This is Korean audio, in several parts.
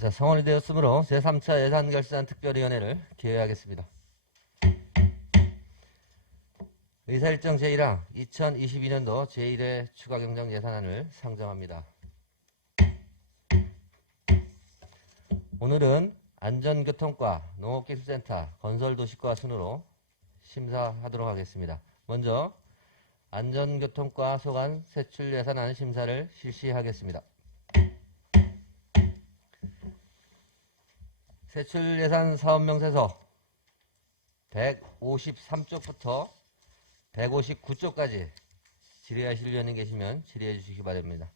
자, 성원이 되었으므로 제3차 예산결산특별위원회를 개회하겠습니다. 의사일정 제1항 2022년도 제1회 추가경정 예산안을 상정합니다. 오늘은 안전교통과 농업기술센터 건설도시과 순으로 심사하도록 하겠습니다. 먼저 안전교통과 소관 세출예산안 심사를 실시하겠습니다. 세출예산 사업명세서 153쪽부터 159쪽까지 질의하실 의원님 계시면 질의해 주시기 바랍니다.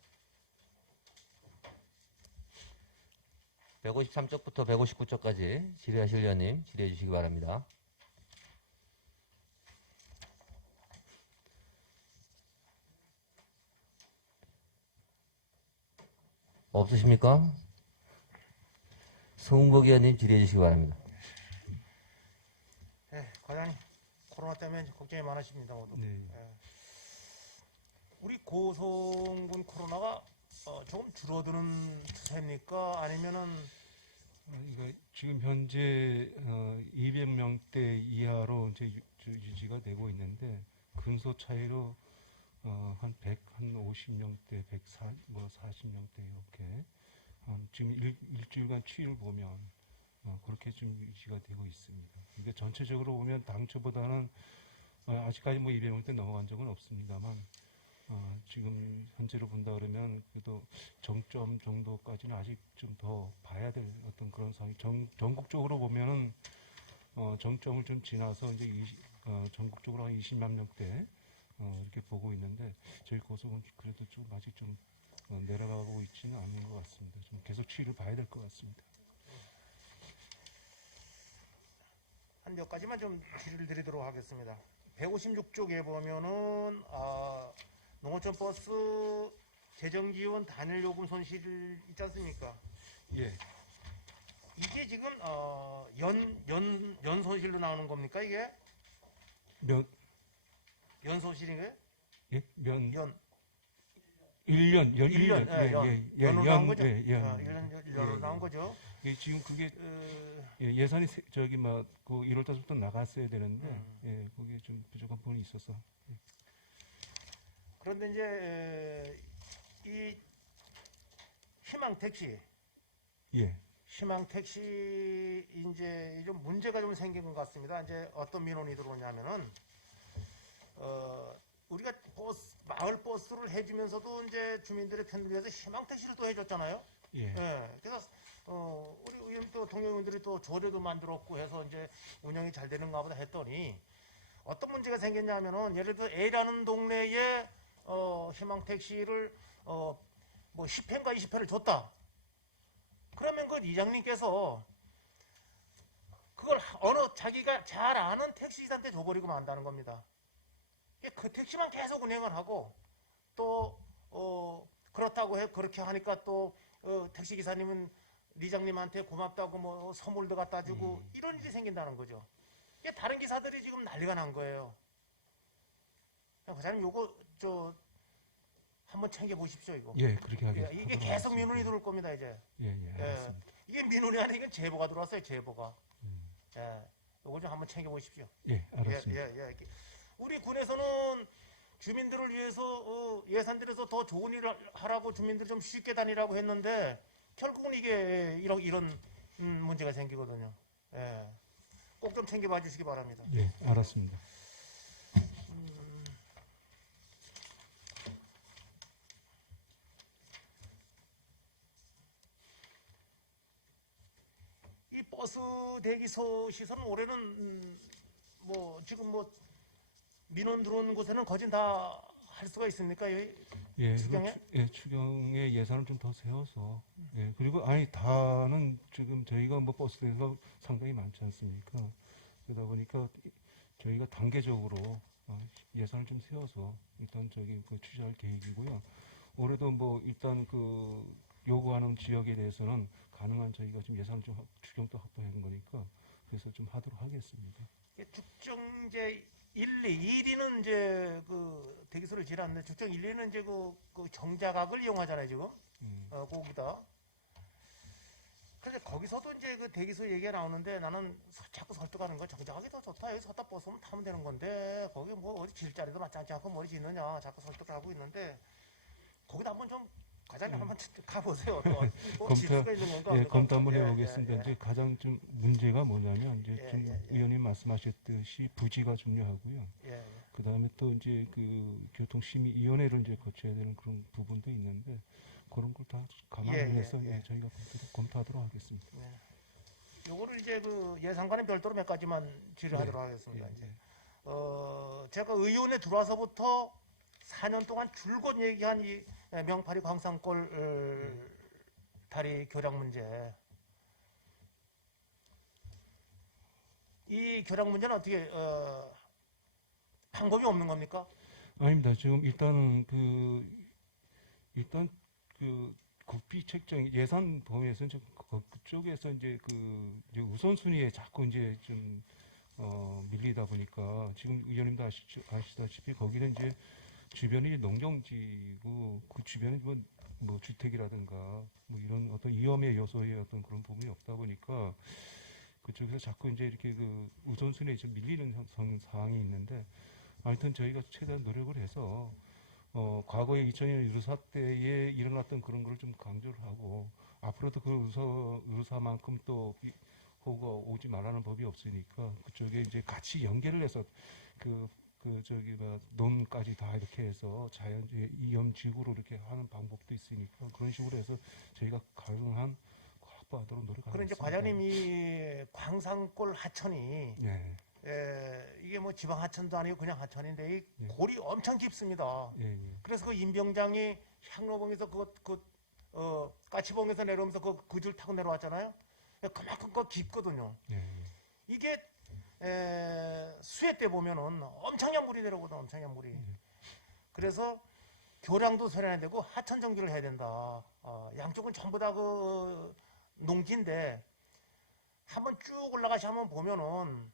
153쪽부터 159쪽까지 질의하실 의원님 질의해 주시기 바랍니다. 없으십니까? 송은복 의원님 질의해 주시기 바랍니다. 네, 과장님, 코로나 때문에 걱정이 많으십니다, 모두. 네. 우리 고성군 코로나가 조금 줄어드는 추세입니까? 아니면은 이거 지금 현재 200명대 이하로 이제 유지가 되고 있는데 근소 차이로 한 50명대, 40명대 이렇게 지금 일주일간 추이를 보면 그렇게 좀 유지가 되고 있습니다. 이게 전체적으로 보면 당초보다는 아직까지 200명대 넘어간 적은 없습니다만 지금 현재로 본다 그러면 그래도 정점 정도까지는 아직 좀 더 봐야 될 어떤 그런 상황이 전국적으로 보면은 정점을 좀 지나서 이제 전국적으로 한 20만 명대 이렇게 보고 있는데 저희 고성은 그래도 좀 아직 좀 내려가고 있지는 않는 것 같습니다. 좀 계속 추이를 봐야 될 것 같습니다. 한 몇 가지만 좀 질의를 드리도록 하겠습니다. 156쪽에 보면은 농어촌 버스 재정지원 단일요금 손실 있지 않습니까? 예. 이게 지금 연 손실로 나오는 겁니까 이게? 연 손실인가요? 예? 연 1년, 연으로 나온 거죠? 예. 1년으로 나온 거죠? 예, 지금 그게 예산이 저기 막 그 1월 달부터 나갔어야 되는데 예, 그게 좀 부족한 부분이 있어서. 그런데 이제 이 희망 택시 예. 이제 좀 문제가 좀 생긴 것 같습니다. 이제 어떤 민원이 들어오냐면은 우리가 마을 버스를 해주면서도 이제 주민들의 편을 위해서 희망 택시를 또 해줬잖아요. 예. 그래서 우리 의원 또 동료 의원들이 또 조례도 만들었고 해서 이제 운영이 잘 되는가 보다 했더니 어떤 문제가 생겼냐면은 예를 들어 A라는 동네에 희망 택시를 뭐 10회인가 20회를 줬다. 그러면 그 이장님께서 그걸 자기가 잘 아는 택시기사한테 줘버리고 만다는 겁니다. 그 택시만 계속 운행을 하고 또 그렇다고 그렇게 하니까 또 택시기사님은 리장님한테 고맙다고 뭐 선물도 갖다 주고 이런 일이 생긴다는 거죠. 다른 기사들이 지금 난리가 난 거예요. 과장님 요거 한번 챙겨 보십시오 이거. 예, 그렇게 하겠습니다. 이게 계속 민원이 들어올 겁니다 이제. 예, 알겠습니다. 이게 민원이 아니라 이건 제보가 들어왔어요 제보가. 요걸 좀 한번 챙겨 보십시오. 예, 알았습니다. 우리 군에서는 주민들을 위해서 예산들에서 더 좋은 일을 하라고 주민들이 좀 쉽게 다니라고 했는데 결국은 이게 이런 문제가 생기거든요. 꼭 좀 챙겨봐 주시기 바랍니다. 예, 알았습니다. 이 버스 대기소 시설은 올해는 지금 민원 들어오는 곳에는 거진 다 할 수가 있습니까? 예, 추경에? 추경에 예산을 좀 더 세워서 그리고 다는 지금 저희가 버스에서 상당히 많지 않습니까? 그러다 보니까 저희가 단계적으로 예산을 좀 세워서 일단 취재할 계획이고요. 올해도 일단 요구하는 지역에 대해서는 가능한 저희가 좀 예산을 좀 추경도 확보하는 거니까 그래서 좀 하도록 하겠습니다. 죽정제 1, 2, 1위는 이제 대기소를 지났는데 죽정 1, 2는 이제 그 정자각을 이용하잖아요 지금. 거기다 거기서도 이제 그 대기소 얘기가 나오는데 나는 자꾸 설득하는 거 정작하게 더 좋다. 여기 섰다 벗으면 타면 되는 건데 거기 뭐 어디 질 자리도 맞지 않고 머리 짓느냐 자꾸 설득을 하고 있는데 거기다 한번 좀 과장님 한번 가보세요. 또 질 수가 있는 건가? 예, 검토 한번 예, 해보겠습니다. 예, 예. 이제 가장 좀 문제가 뭐냐면 이제 예, 좀 예, 예. 의원님 말씀하셨듯이 부지가 중요하고요. 예, 예. 그 다음에 또 이제 그 교통심의위원회를 이제 거쳐야 되는 그런 부분도 있는데 그런 걸 다 감안해서 예, 예. 저희가 검토하도록 하겠습니다. 네. 요거를 이제 그 예산과는 별도로 몇 가지만 질의하도록 하겠습니다. 예, 이제 예. 제가 의원에 들어와서부터 4년 동안 줄곧 얘기한 이 명파리 광산골 다리 교량 문제. 이 교량 문제는 어떻게 방법이 없는 겁니까? 아닙니다. 지금 일단 그 국비 책정 예산 범위에서 이제 그쪽에서 이제 이제 우선순위에 자꾸 이제 좀 밀리다 보니까 지금 의원님도 아시다시피 거기는 이제 주변이 농경지고 그 주변에 뭐 주택이라든가 뭐 이런 어떤 위험의 요소의 어떤 그런 부분이 없다 보니까 그쪽에서 자꾸 이제 이렇게 그 우선순위에 좀 밀리는 상황이 있는데 하여튼 저희가 최대한 노력을 해서 과거에 2000년 유르사 때에 일어났던 그런 걸 좀 강조를 하고 앞으로도 그 유르사만큼 또 호우가 오지 말라는 법이 없으니까 그쪽에 이제 같이 연계를 해서 논까지 다 이렇게 해서 자연주의 이염지구로 이렇게 하는 방법도 있으니까 그런 식으로 해서 저희가 가능한 확보하도록 노력하겠습니다. 그럼 이제 과장님이 광산골 하천이 예, 이게 뭐 지방 하천도 아니고 그냥 하천인데 이 예. 골이 엄청 깊습니다. 예, 예. 그래서 그 임병장이 향로봉에서 까치봉에서 내려오면서 그 줄 타고 내려왔잖아요. 그만큼 깊거든요. 예, 예. 이게 수해 때 보면은 엄청난 물이 내려오거든, 엄청난 물이. 그래서 교량도 소련해야 되고 하천 정비를 해야 된다. 양쪽은 전부 다 그 농지인데 한번 쭉 올라가시 한번 보면은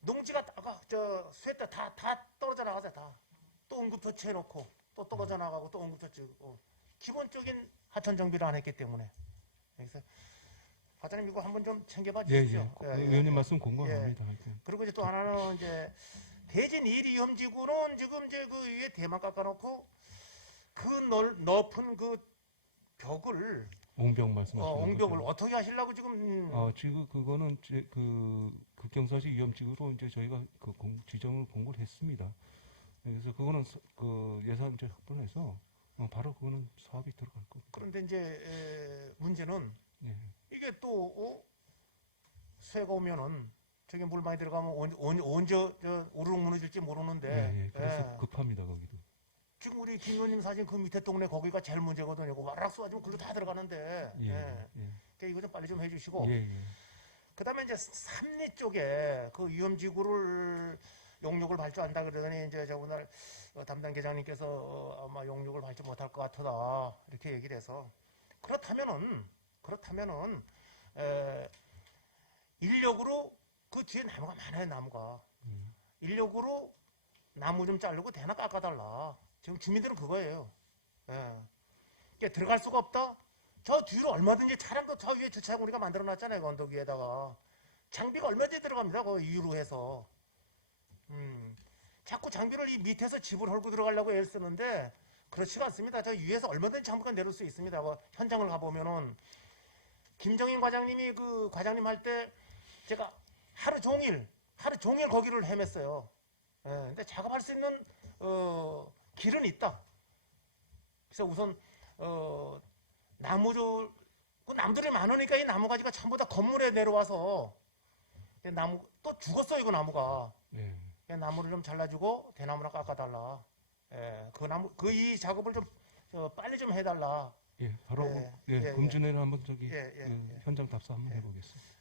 농지가 수해 때 다 떨어져 나가서 또 응급처치 해놓고 또 떨어져 나가고 또 응급처치 기본적인 하천 정비를 안 했기 때문에. 그래서 과장님 이거 한번 좀 챙겨봐 예, 주십시오. 예. 의원님 말씀 공감합니다. 하여튼. 그리고 이제 또 하나는 이제 대진 1위 위험지구는 지금 이제 그 위에 대만 깎아놓고 그 높은 그 벽을 옹벽 말씀하시는 옹벽을 거죠? 어떻게 하시려고 지금 지금 그거는 극경사지 위험지구로 이제 저희가 지정을 공고를 했습니다. 그래서 그거는 그 예산 이제 확보해서 바로 그거는 사업이 들어갈 겁니다. 그런데 이제 문제는 예. 이게 또 수해가 오면은 저기 물 많이 들어가면 언제 우르륵 무너질지 모르는데 예, 예. 그래서 급합니다 거기도. 지금 우리 김 의원님 사진 그 밑에 동네 거기가 제일 문제거든요. 와락 쏘아지면 글로 다 들어가는데 예. 그러니까 이거 좀 빨리 좀 해주시고 예, 예. 그다음에 이제 삼리 쪽에 그 위험지구를 용역을 발주한다 그러더니 이제 저번날 담당 계장님께서 아마 용역을 발주 못할 것 같다 이렇게 얘기를 해서 그렇다면은 인력으로 그 뒤에 나무가 많아요. 나무가 인력으로 나무 좀 자르고 대나 깎아달라. 지금 주민들은 그거예요. 그러니까 들어갈 수가 없다. 저 뒤로 얼마든지 차량도 저 위에 주차장 우리가 만들어놨잖아요. 그 언덕 위에다가 장비가 얼마든지 들어갑니다. 그 이유로 해서 자꾸 장비를 이 밑에서 집을 헐고 들어가려고 애를 쓰는데 그렇지가 않습니다. 저 위에서 얼마든지 장비가 내릴 수 있습니다. 그 현장을 가보면은 김정인 과장님이 그 과장님 할 때 제가 하루 종일 거기를 헤맸어요. 근데 작업할 수 있는 길은 있다. 그래서 우선 나무들이 많으니까 이 나무가지가 전부 다 건물에 내려와서 나무 또 죽었어요. 이거 나무가. 예. 나무를 좀 잘라주고 대나무나 깎아달라. 이 작업을 좀 빨리 좀 해달라. 예, 바로 금주내를 한번 현장 답사 한번 해보겠습니다.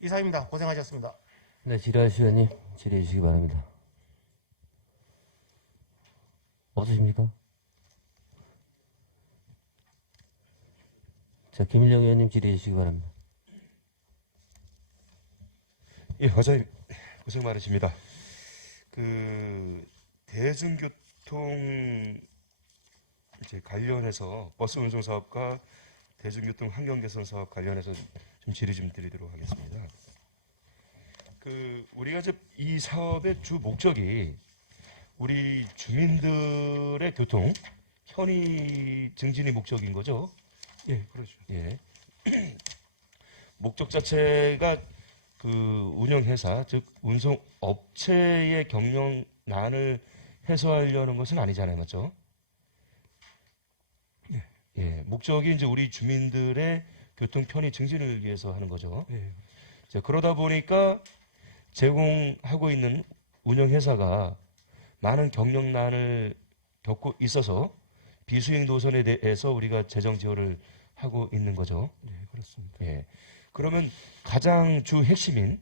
이상입니다. 고생하셨습니다. 네, 질의하실 의원님 질의해 주시기 바랍니다. 없으십니까? 자, 김일영 의원님 질의해 주시기 바랍니다. 예, 과장님 고생 많으십니다. 그 대중교통 이제 관련해서 버스 운송 사업과 대중교통 환경 개선 사업 관련해서 좀 질의 좀 드리도록 하겠습니다. 우리가 이 사업의 주 목적이 우리 주민들의 교통 편의 증진이 목적인 거죠. 예, 그렇죠. 예. 목적 자체가 운영회사, 즉 운송업체의 경영난을 해소하려는 것은 아니잖아요, 맞죠? 예. 예. 목적이 이제 우리 주민들의 교통 편의 증진을 위해서 하는 거죠. 예. 자, 그러다 보니까 제공하고 있는 운영회사가 많은 경영난을 겪고 있어서 비수익 노선에 대해서 우리가 재정 지원을 하고 있는 거죠. 예, 그렇습니다. 예. 그러면 가장 주 핵심인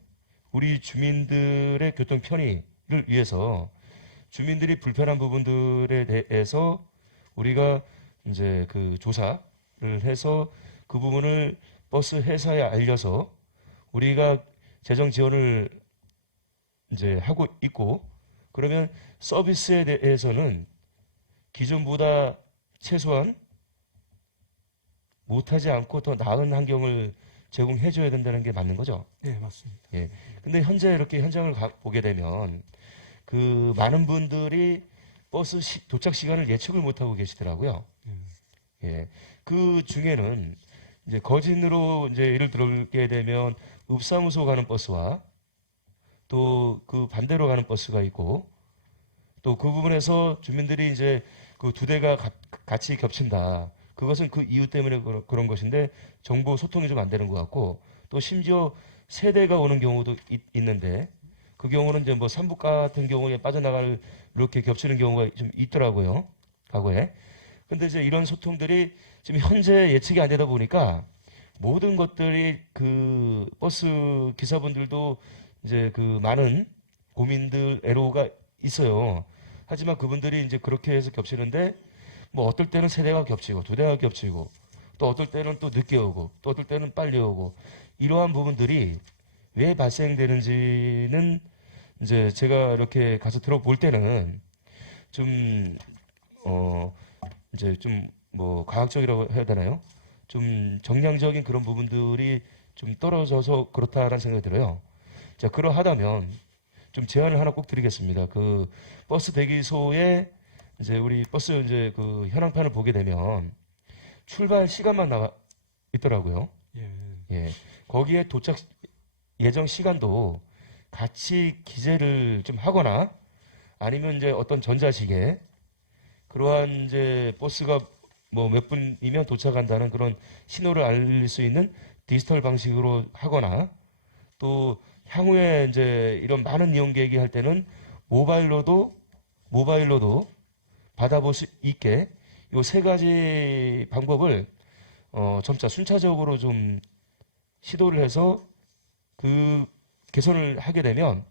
우리 주민들의 교통 편의를 위해서 주민들이 불편한 부분들에 대해서 우리가 이제 조사를 해서 그 부분을 버스 회사에 알려서 우리가 재정 지원을 이제 하고 있고, 그러면 서비스에 대해서는 기존보다 최소한 못하지 않고 더 나은 환경을 제공해 줘야 된다는 게 맞는 거죠. 예, 맞습니다. 예. 근데 현재 이렇게 현장을 보게 되면 많은 분들이 버스 도착 시간을 예측을 못 하고 계시더라고요. 예. 그 중에는 이제 거진으로 이제 예를 들게 되면 읍사무소 가는 버스와 또 반대로 가는 버스가 있고, 또 그 부분에서 주민들이 이제 두 대가 같이 겹친다. 그것은 그 이유 때문에 그런 것인데 정보 소통이 좀 안 되는 것 같고, 또 심지어 세 대가 오는 경우도 있는데 그 경우는 이제 뭐 삼북 같은 경우에 빠져나갈 이렇게 겹치는 경우가 좀 있더라고요, 과거에. 근데 이제 이런 소통들이 지금 현재 예측이 안 되다 보니까 모든 것들이 버스 기사분들도 이제 많은 고민들, 애로가 있어요. 하지만 그분들이 이제 그렇게 해서 겹치는데 뭐 어떨 때는 세 대가 겹치고 두 대가 겹치고 또 어떨 때는 또 늦게 오고 또 어떨 때는 빨리 오고, 이러한 부분들이 왜 발생되는지는 이제 제가 이렇게 가서 들어볼 때는 좀 이제 좀 뭐 과학적이라고 해야 되나요? 좀 정량적인 그런 부분들이 좀 떨어져서 그렇다라는 생각이 들어요. 자, 그러하다면 좀 제안을 하나 꼭 드리겠습니다. 버스 대기소에 이제 우리 버스 이제 현황판을 보게 되면 출발 시간만 나와 있더라고요. 예. 예. 거기에 도착 예정 시간도 같이 기재를 좀 하거나 아니면 이제 어떤 전자시계 그러한 이제 버스가 뭐 몇 분이면 도착한다는 그런 신호를 알릴 수 있는 디지털 방식으로 하거나, 또 향후에 이제 이런 많은 이용객이 할 때는 모바일로도 받아볼 수 있게 요 세 가지 방법을 점차 순차적으로 좀 시도를 해서 개선을 하게 되면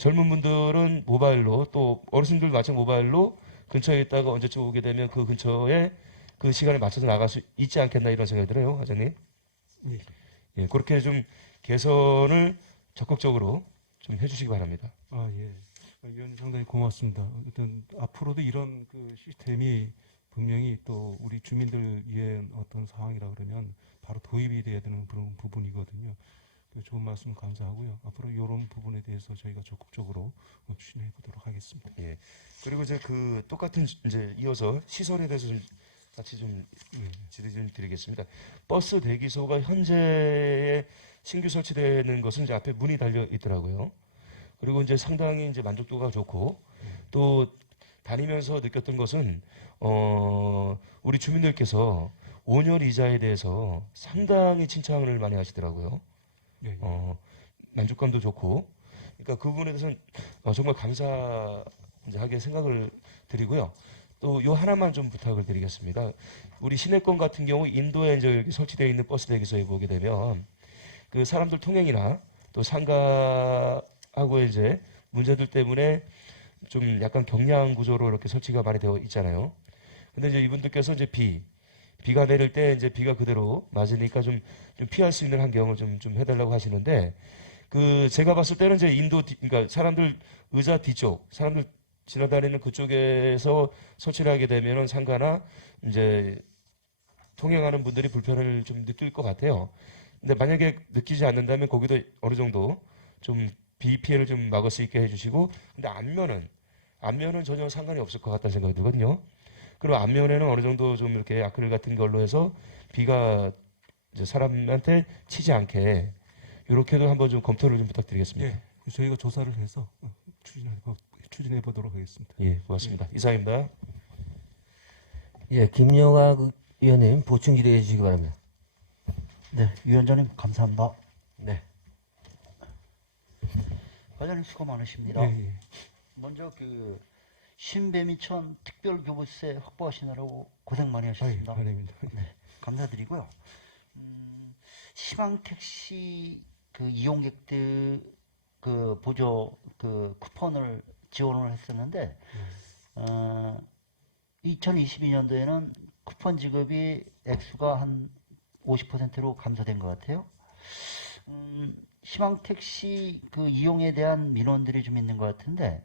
젊은 분들은 모바일로, 또 어르신들 마찬가지 모바일로 근처에 있다가 언제쯤 오게 되면 그 근처에 그 시간에 맞춰서 나갈 수 있지 않겠나 이런 생각이 들어요, 과장님. 예. 예, 그렇게 좀 개선을 적극적으로 좀 해주시기 바랍니다. 아, 예. 위원님 상당히 고맙습니다. 어떤 앞으로도 이런 시스템이 분명히 또 우리 주민들 위한 어떤 상황이라 그러면 바로 도입이 돼야 되는 그런 부분이거든요. 좋은 말씀 감사하고요. 앞으로 이런 부분에 대해서 저희가 적극적으로 추진해 보도록 하겠습니다. 예. 그리고 이제 똑같은 이제 이어서 시설에 대해서 좀 같이 좀 질의 좀 드리겠습니다. 버스 대기소가 현재 신규 설치되는 것은 이제 앞에 문이 달려 있더라고요. 그리고 이제 상당히 이제 만족도가 좋고, 또 다니면서 느꼈던 것은 우리 주민들께서 5년 이자에 대해서 상당히 칭찬을 많이 하시더라고요. 예, 예. 만족감도 좋고, 그러니까 그 부분에 대해서는 정말 감사하게 생각을 드리고요. 또 요 하나만 좀 부탁을 드리겠습니다. 우리 시내권 같은 경우 인도에 이제 여기 설치되어 있는 버스 대기소에 보게 되면 사람들 통행이나 또 상가하고의 이제 문제들 때문에 좀 약간 경량 구조로 이렇게 설치가 많이 되어 있잖아요. 근데 이제 이분들께서 이제 비가 내릴 때 이제 비가 그대로 맞으니까 좀 피할 수 있는 환경을 좀 해달라고 하시는데, 제가 봤을 때는 이제 그러니까 사람들 의자 뒤쪽, 사람들 지나다니는 그쪽에서 설치를 하게 되면은 상가나 이제 통행하는 분들이 불편을 좀 느낄 것 같아요. 근데 만약에 느끼지 않는다면 거기도 어느 정도 좀 비 피해를 좀 막을 수 있게 해주시고, 근데 안면은 전혀 상관이 없을 것 같다는 생각이 들거든요. 그리고 앞면에는 어느 정도 좀 이렇게 아크릴 같은 걸로 해서 비가 이제 사람한테 치지 않게 이렇게도 한번 좀 검토를 좀 부탁드리겠습니다. 예, 저희가 조사를 해서 추진해 보도록 하겠습니다. 예, 고맙습니다. 이상입니다. 예, 김영학 의원님 보충 질의해 주시기 바랍니다. 네, 위원장님 감사합니다. 네. 과장님 수고 많으십니다. 예, 예. 먼저 그 신배미천 특별교부세 확보하시느라고 고생 많이 아유, 하셨습니다. 아닙니다. 네, 감사드리고요. 시방택시 그 이용객들 그 보조 그 쿠폰을 지원을 했었는데 2022년도에는 쿠폰 지급이 액수가 한 50%로 감소된 것 같아요. 시방택시 그 이용에 대한 민원들이 좀 있는 것 같은데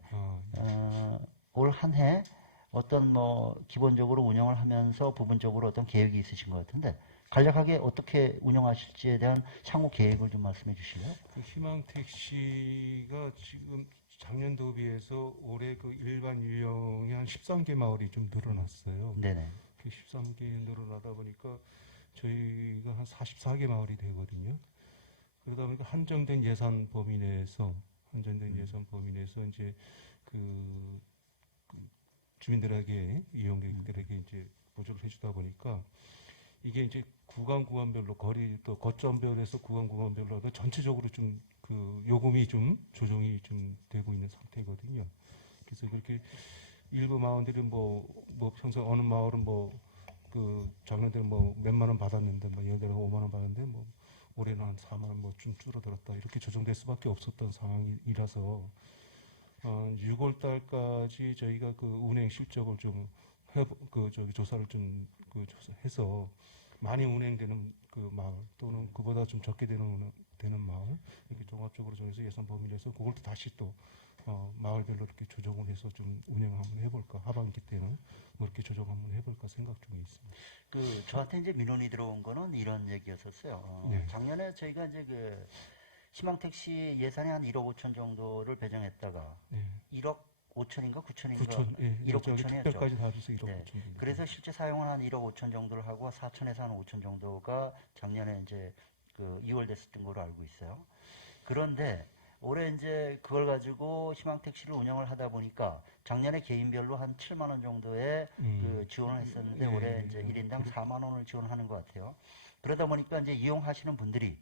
올 한 해 어떤 뭐 기본적으로 운영을 하면서 부분적으로 어떤 계획이 있으신 것 같은데 간략하게 어떻게 운영하실지에 대한 향후 계획을 좀 말씀해 주실래요? 그 희망 택시가 지금 작년도 비해서 올해 그 일반 유형이 한 13개 마을이 좀 늘어났어요. 네네. 그 13개 늘어나다 보니까 저희가 한 44개 마을이 되거든요. 그러다 보니까 한정된 예산 범위 내에서 이제 그 주민들에게 이용객들에게 이제 보조를 해주다 보니까 이게 이제 구간별로 거리 또 거점별에서 구간별로 전체적으로 좀 그 요금이 좀 조정이 좀 되고 있는 상태거든요. 그래서 그렇게 일부 마을들은 뭐 평소 어느 마을은 그 작년에 몇만 원 받았는데 예를 들어 5만 원 받았는데 올해는 한 4만 원 좀 줄어들었다 이렇게 조정될 수밖에 없었던 상황이라서 6월 달까지 저희가 그 운행 실적을 좀 조사를 좀 조사해서 많이 운행되는 그 마을 또는 그보다 좀 적게 되는 마을 이렇게 종합적으로 정해서 예산 범위 내에서 그걸 또 다시 또 마을별로 이렇게 조정을 해서 좀 운영 한번 해볼까 하반기 때는 이렇게 조정 한번 해볼까 생각 중에 있습니다. 그 저한테 이제 민원이 들어온 거는 이런 얘기였었어요. 네. 작년에 저희가 이제 그 희망택시 예산이 한 1억 5천 정도를 배정했다가 네. 1억 5천인가 9천인가 9천, 예, 1억 저기 9천이었죠. 특별까지 다 줘서 1억 네. 9천. 그래서 실제 사용은 한 1억 5천 정도를 하고 4천에서 한 5천 정도가 작년에 이제 그 2월 됐었던 걸로 알고 있어요. 그런데 올해 이제 그걸 가지고 희망택시를 운영을 하다 보니까 작년에 개인별로 한 7만 원 정도의 그 지원을 했었는데 예, 올해 이제 1인당 4만 원을 지원하는 것 같아요. 그러다 보니까 이제 이용하시는 분들이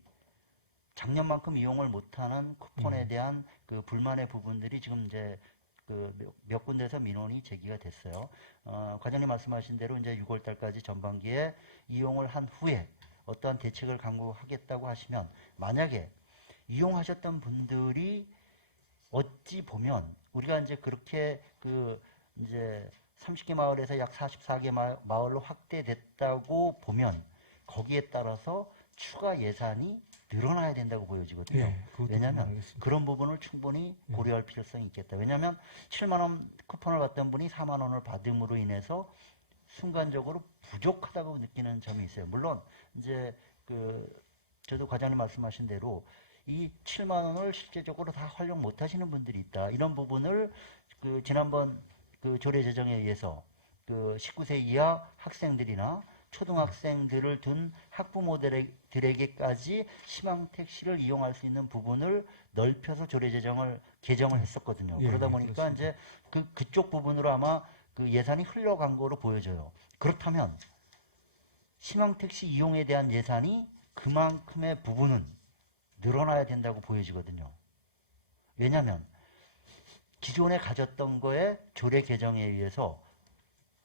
작년만큼 이용을 못하는 쿠폰에 대한 그 불만의 부분들이 지금 이제 그 몇 군데에서 민원이 제기가 됐어요. 과장님 말씀하신 대로 이제 6월 달까지 전반기에 이용을 한 후에 어떠한 대책을 강구하겠다고 하시면 만약에 이용하셨던 분들이 어찌 보면 우리가 이제 그렇게 그 이제 30개 마을에서 약 44개 마을로 확대됐다고 보면 거기에 따라서 추가 예산이 늘어나야 된다고 보여지거든요. 예, 그것도 왜냐하면 알겠습니다. 그런 부분을 충분히 고려할 필요성이 있겠다. 왜냐하면 7만 원 쿠폰을 받던 분이 4만 원을 받음으로 인해서 순간적으로 부족하다고 느끼는 점이 있어요. 물론 이제 그 저도 과장님 말씀하신 대로 이 7만 원을 실제적으로 다 활용 못 하시는 분들이 있다. 이런 부분을 그 지난번 그 조례 제정에 의해서 그 19세 이하 학생들이나 초등학생들을 둔 학부모들에게까지 희망택시를 이용할 수 있는 부분을 넓혀서 조례 개정을 했었거든요. 예, 그러다 예, 보니까 그렇습니다. 이제 그쪽 부분으로 아마 그 예산이 흘러간 거로 보여져요. 그렇다면 희망택시 이용에 대한 예산이 그만큼의 부분은 늘어나야 된다고 보여지거든요. 왜냐하면 기존에 가졌던 거에 조례 개정에 의해서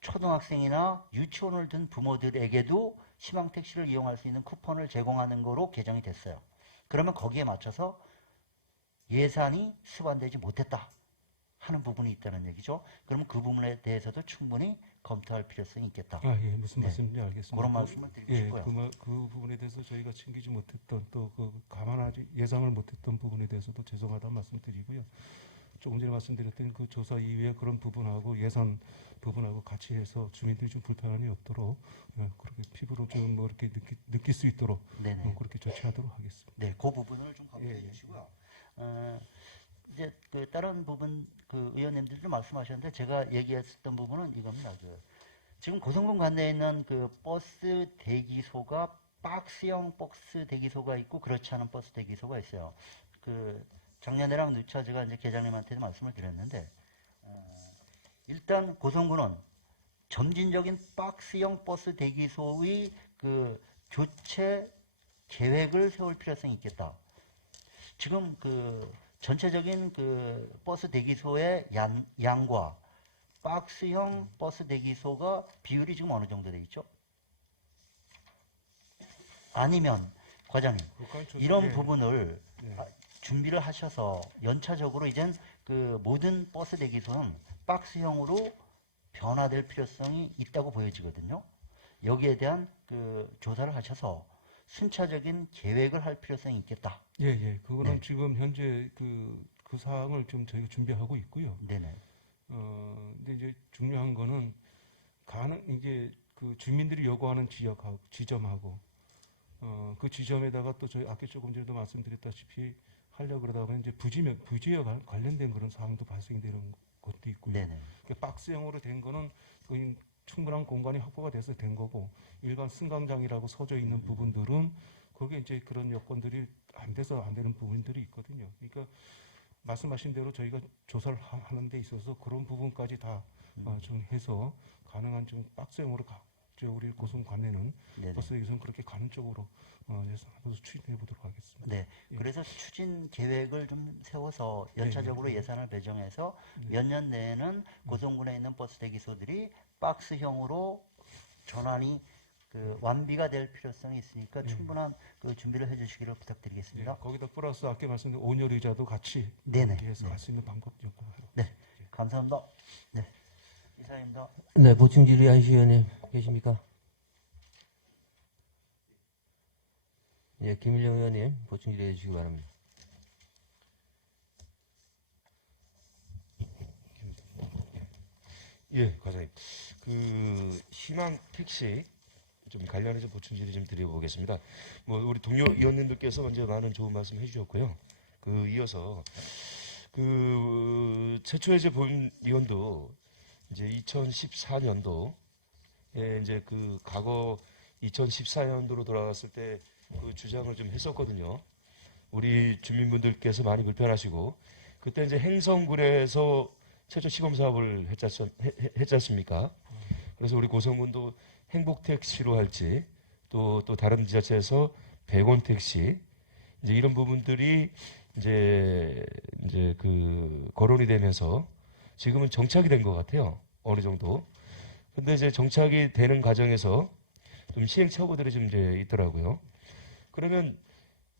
초등학생이나 유치원을 둔 부모들에게도 희망택시를 이용할 수 있는 쿠폰을 제공하는 거로 개정이 됐어요. 그러면 거기에 맞춰서 예산이 수반되지 못했다 하는 부분이 있다는 얘기죠. 그러면 그 부분에 대해서도 충분히 검토할 필요성이 있겠다. 예, 무슨 네. 말씀인지 알겠습니다. 그런 말씀을 드리고 예, 싶고요. 그 부분에 대해서 저희가 챙기지 못했던 또 그 감안하지 예상을 못했던 부분에 대해서도 죄송하다는 말씀드리고요. 조금 전에 말씀드렸던 그 조사 이후에 그런 부분하고 예산 부분하고 같이 해서 주민들이 좀 불편함이 없도록 그렇게 피부로 좀 뭐 이렇게 느낄 수 있도록 네네. 그렇게 조치하도록 하겠습니다. 네, 그 부분을 좀 검토해 예, 예. 주시고요. 이제 그 다른 부분 그 의원님들도 말씀하셨는데 제가 얘기했었던 부분은 이겁니다. 지금 고성군 관내에 있는 그 버스 대기소가 박스형 버스 대기소가 있고 그렇지 않은 버스 대기소가 있어요. 그 작년에랑 누차 제가 이제 계장님한테도 말씀을 드렸는데 일단 고성군은 점진적인 박스형 버스 대기소의 그 교체 계획을 세울 필요성이 있겠다. 지금 그 전체적인 그 버스 대기소의 양과 박스형 버스 대기소가 비율이 지금 어느 정도 돼 있죠? 아니면 과장님 이런 부분을 준비를 하셔서 연차적으로 이젠 그 모든 버스 대기소는 박스형으로 변화될 필요성이 있다고 보여지거든요. 여기에 대한 그 조사를 하셔서 순차적인 계획을 할 필요성이 있겠다. 예. 그거는 네. 지금 현재 그 사항을 좀 저희가 준비하고 있고요. 네네. 근데 이제 중요한 거는 이게 그 주민들이 요구하는 지점하고 그 지점에다가 또 저희 아까 조금 전에도 말씀드렸다시피 하려고 그러다 보면 이제 부지와 관련된 그런 사항도 발생되는 것도 있고요. 네네. 그러니까 박스형으로 된 거는 거의 충분한 공간이 확보가 돼서 된 거고 일반 승강장이라고 서져 있는 부분들은 거기에 이제 그런 여건들이 안 돼서 안 되는 부분들이 있거든요. 그러니까 말씀하신 대로 저희가 조사를 하는 데 있어서 그런 부분까지 다 좀 해서 가능한 좀 박스형으로 우리 고성 관내는 네네. 버스 대기소는 그렇게 가는 쪽으로 예산하면서 추진해 보도록 하겠습니다. 네. 예. 그래서 추진 계획을 좀 세워서 연차적으로 예산을 배정해서 몇 년 내에는 고성군에 있는 버스 대기소들이 박스형으로 전환이 그 완비가 될 필요성이 있으니까 충분한 그 준비를 해주시기를 부탁드리겠습니다. 예, 거기다 플러스 아까 말씀드린 온열 의자도 같이 네네. 이렇게 해서 네. 갈 수 있는 방법 역할을 네. 감사합니다. 네. 이사입니다. 네, 보충 질의 안시 의원님 계십니까? 예, 김일영 의원님 보충 질의해 주시기 바랍니다. 예, 과장님. 그 희망 택시 좀 관련해서 보충 질의 좀 드려보겠습니다. 뭐 우리 동료 의원님들께서 먼저 많은 좋은 말씀 해주셨고요. 그 이어서 그 최초의 이제 본 의원도 이제 2014년도에 이제 그 과거 2014년도로 돌아갔을 때 그 주장을 좀 했었거든요. 우리 주민분들께서 많이 불편하시고 그때 이제 행성군에서 최초 시범 사업을 했지 않습니까? 그래서 우리 고성군도 행복택시로 할지 또 다른 지자체에서 100원 택시 이제 이런 부분들이 이제 그 거론이 되면서 지금은 정착이 된 것 같아요. 어느 정도. 근데 이제 정착이 되는 과정에서 좀 시행착오들이 좀 이제 있더라고요. 그러면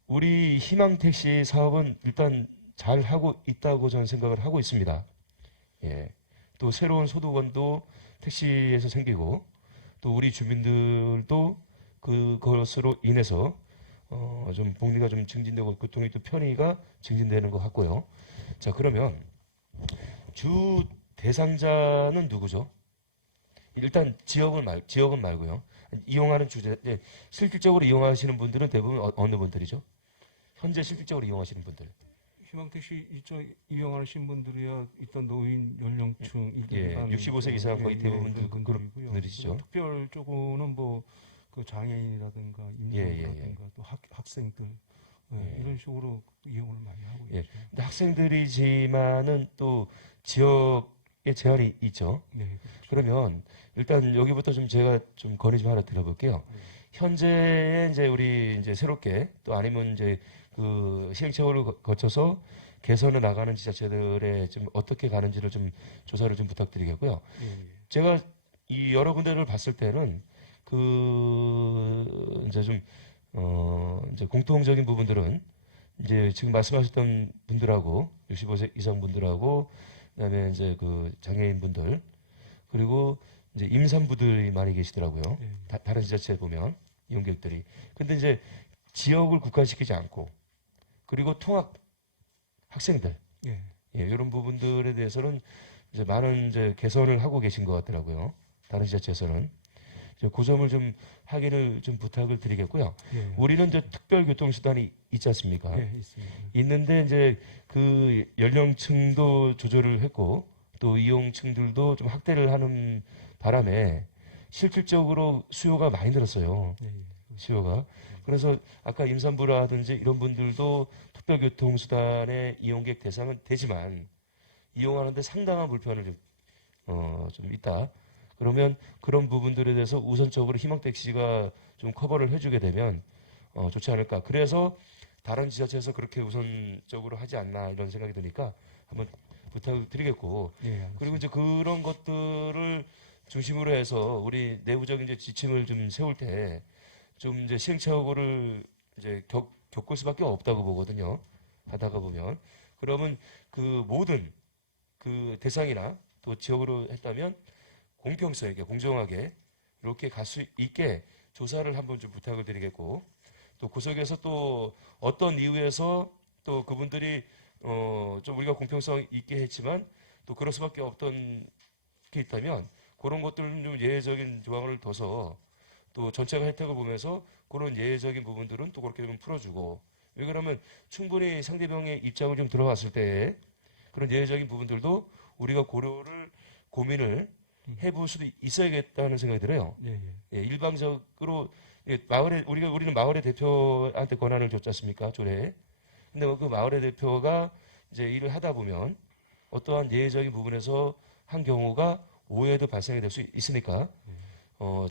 우리 희망택시 사업은 일단 잘 하고 있다고 저는 생각을 하고 있습니다. 예. 또 새로운 소득원도 택시에서 생기고 또 우리 주민들도 그것으로 인해서 좀 복리가 좀 증진되고 교통이 또 편의가 증진되는 것 같고요. 자, 그러면 주 대상자는 누구죠? 일단 지역은 말고요. 이용하는 예, 실질적으로 이용하시는 분들은 대부분 어느 분들이죠? 현재 실질적으로 이용하시는 분들. 희망택시 이용하시는 분들이야 일단 노인 연령층 예, 65세 이상 거의 대부분 그런 분들이고요. 분들이시죠. 특별 쪽으로는 뭐 그 장애인이라든가 예. 임산부라든가 또 학생들 이런 식으로 이용을 많이 하고 예. 있죠. 근데 학생들이지만은 또 지역에 제한이 있죠. 네. 그러면 일단 여기부터 좀 제가 좀 건의 좀 하나 드려볼게요. 현재 이제 우리 이제 새롭게 또 아니면 이제 그 시행착오를 거쳐서 개선해 나가는 지자체들에 좀 어떻게 가는지를 좀 조사를 좀 부탁드리겠고요. 예. 제가 이 여러 군데를 봤을 때는 그 이제 좀 이제 공통적인 부분들은 이제 지금 말씀하셨던 분들하고 65세 이상 분들하고 그다음에 이제 그 장애인 분들 그리고 이제 임산부들이 많이 계시더라고요. 다른 지자체에 보면 이용객들이. 근데 이제 지역을 국한시키지 않고 그리고 통학 학생들, 예. 예, 이런 부분들에 대해서는 이제 많은 이제 개선을 하고 계신 것 같더라고요. 다른 지자체에서는. 그 점을 좀 확인을 좀 부탁을 드리겠고요. 예. 우리는 이제 특별 교통수단이 있지 않습니까? 예, 있습니다. 있는데 이제 그 연령층도 조절을 했고 또 이용층들도 좀 확대를 하는 바람에 실질적으로 수요가 많이 늘었어요. 예, 예. 수요가. 그래서 아까 임산부라든지 이런 분들도 특별교통수단의 이용객 대상은 되지만 이용하는데 상당한 불편을 좀 있다. 그러면 그런 부분들에 대해서 우선적으로 희망택시가 좀 커버를 해주게 되면 좋지 않을까. 그래서 다른 지자체에서 그렇게 우선적으로 하지 않나 이런 생각이 드니까 한번 부탁을 드리겠고. 예, 그리고 이제 그런 것들을 중심으로 해서 우리 내부적인 이제 지침을 좀 세울 때 좀 이제 시행착오를 이제 겪을 수밖에 없다고 보거든요. 하다가 보면. 그러면 그 모든 그 대상이나 또 지역으로 했다면 공평성 있게 공정하게 이렇게 갈 수 있게 조사를 한번 좀 부탁을 드리겠고 또 구석에서 또 어떤 이유에서 또 그분들이 좀 우리가 공평성 있게 했지만 또 그럴 수밖에 없던 게 있다면 그런 것들은 좀 예외적인 조항을 둬서 또 전체가 혜택을 보면서 그런 예외적인 부분들은 또 그렇게 좀 풀어주고 왜 그러면 충분히 상대방의 입장을 좀 들어봤을 때 그런 예외적인 부분들도 우리가 고민을 해볼 수도 있어야겠다는 생각이 들어요. 예, 예. 예, 일방적으로 우리는 마을의 대표한테 권한을 줬지 않습니까? 조례에. 근데 그 마을의 대표가 이제 일을 하다 보면 어떠한 예외적인 부분에서 한 경우가 오해도 발생이 될 수 있으니까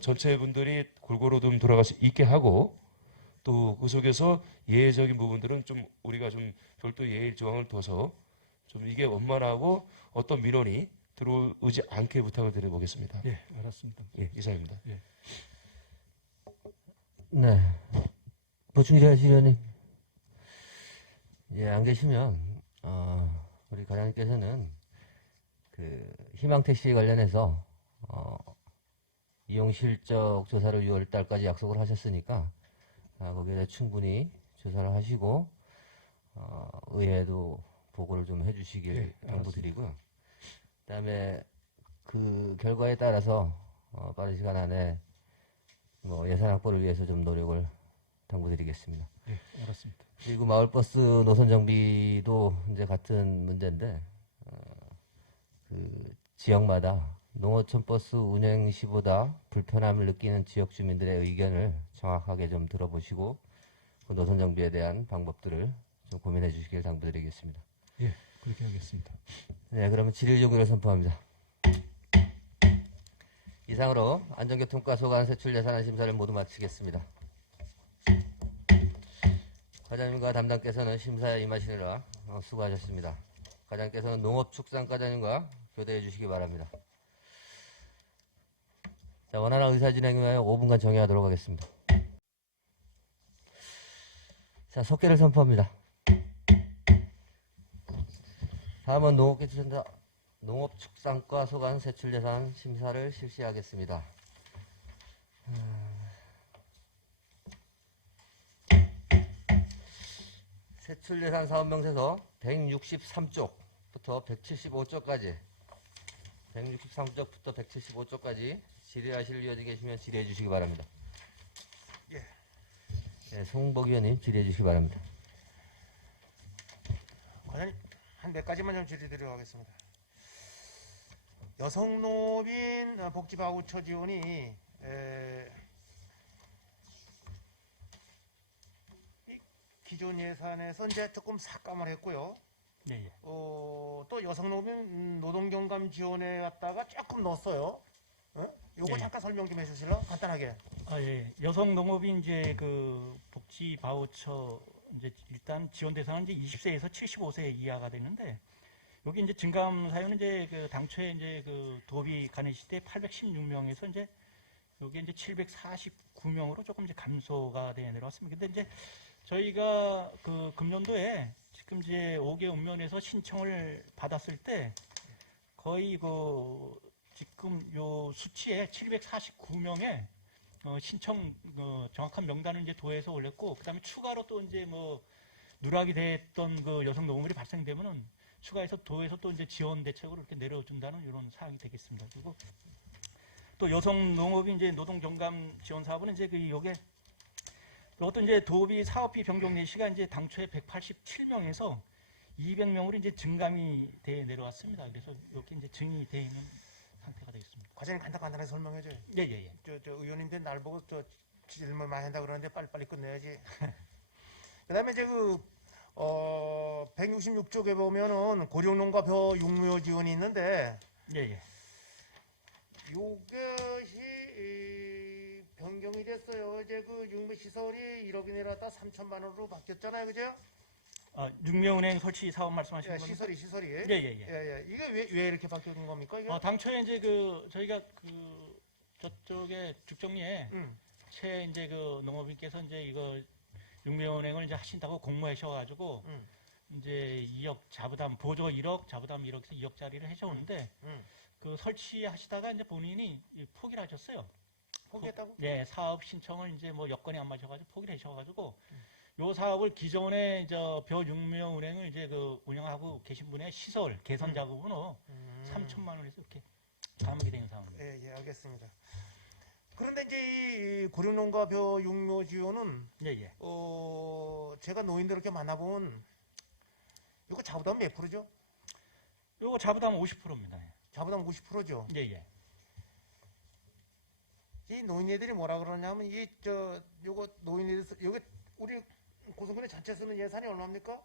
전체 분들이 골고루 좀 돌아갈 수 있게 하고 또 그 속에서 예외적인 부분들은 좀 우리가 좀 별도 예외 조항을 둬서 좀 이게 원만하고 어떤 민원이 들어오지 않게 부탁을 드려보겠습니다. 예, 알았습니다. 예, 이상입니다. 네. 보충질 하시려님. 예, 안 계시면, 우리 과장님께서는 그 희망택시 관련해서, 이용 실적 조사를 6월 달까지 약속을 하셨으니까, 거기에 대해 충분히 조사를 하시고, 의회에도 보고를 좀 해주시길 예, 당부드리고요. 그다음에 그 결과에 따라서 빠른 시간 안에 뭐 예산 확보를 위해서 좀 노력을 당부드리겠습니다. 예, 알았습니다. 그리고 마을버스 노선 정비도 이제 같은 문제인데 그 지역마다 농어촌 버스 운행 시보다 불편함을 느끼는 지역 주민들의 의견을 정확하게 좀 들어보시고 그 노선 정비에 대한 방법들을 좀 고민해 주시길 당부드리겠습니다. 예, 그렇게 하겠습니다. 네, 그러면 질의 종료를 선포합니다. 이상으로 안전교통과 소관 세출 예산안 심사를 모두 마치겠습니다. 과장님과 담당께서는 심사에 임하시느라 수고하셨습니다. 과장께서는 농업축산과장님과 교대해 주시기 바랍니다. 자, 원활한 의사 진행을 위하여 5분간 정회하도록 하겠습니다. 자, 속개를 선포합니다. 다음은 농업축산과 소관 세출예산 심사를 실시하겠습니다. 세출예산 사업명세서 163쪽부터 175쪽까지 163쪽부터 175쪽까지 질의하실 의원이 계시면 질의해 주시기 바랍니다. 예. 네, 송복 의원님 질의해 주시기 바랍니다. 과장님 한 몇 가지만 좀 질의드리도록 하겠습니다. 여성노빈 복지바우처 지원이 이 기존 예산에서 이제 조금 삭감을 했고요. 예, 예. 또 여성노빈 노동경감 지원에 갖다가 조금 넣었어요. 요거 예. 잠깐 설명 좀 해주실래요? 간단하게. 예. 여성 농업인 이제 그 복지 바우처 이제 일단 지원 대상은 이제 20세에서 75세 이하가 되는데 여기 이제 증감 사유는 이제 그 당초에 이제 그 도비 가는 시대 816명에서 이제 여기 이제 749명으로 조금 이제 감소가 돼 내려왔습니다. 근데 이제 저희가 그 금년도에 지금 이제 5개 읍면에서 신청을 받았을 때 거의 그 지금 요 수치에 749명의 신청 정확한 명단을 이제 도에서 올렸고 그다음에 추가로 또 이제 뭐 누락이 됐던 그 여성 노동물이 발생되면은 추가해서 도에서 또 이제 지원 대책으로 이렇게 내려준다는 이런 사항이 되겠습니다. 그리고 또 여성 농업인 이제 노동 경감 지원 사업은 이제 그 요게 이것도 이제 도비 사업비 변경 예시가 이제 당초에 187명에서 200명으로 이제 증감이 돼 내려왔습니다. 그래서 이렇게 이제 증이 돼 있는 상태가 되겠습니다. 과장님 간단하게 설명해줘요. 예예예. 저 의원님들 날 보고 저 질문 많이 한다 그러는데 빨리빨리 끝내야지. 그다음에 이제 166쪽에 보면은 고령농가 벼 육묘 지원이 있는데 예예. 요것이 변경이 됐어요. 이제 그 육묘 시설이 1억이 내려왔다 3천만 원으로 바뀌었잖아요, 그죠? 육묘은행 설치 사업 말씀하시는 예, 겁니까? 시설이. 예예예. 예. 이게 왜 이렇게 바뀌는 겁니까? 이게? 당초에 이제 그 저희가 그 저쪽에 죽정리에 최 이제 그 농업인께서 이제 이거 육묘은행을 이제 하신다고 공모하셔가지고 이제 2억 자부담 보조 1억 자부담 1억에서 2억짜리를 해주었는데 그 설치하시다가 이제 본인이 포기를 하셨어요. 포기했다고? 네, 사업 신청을 이제 뭐 여건이 안 맞아가지고 포기를 하셔가지고 요 사업을 기존에 벼 육묘은행을 이제 그 운영하고 계신 분의 시설 개선 자금으로 3천만 원에서 이렇게 감하게 된 상황입니다. 예, 알겠습니다. 그런데 이제 이 고령농가 벼 육묘 지원은 예예. 제가 노인들 이렇게 만나본 이거 자부담 몇 프로죠? 요거 자부담 50%입니다. 자부담 50%죠. 예예. 이 노인네들이 뭐라 그러냐면 요거 노인네들 요게 우리 고성군의 전체 쓰는 예산이 얼마입니까?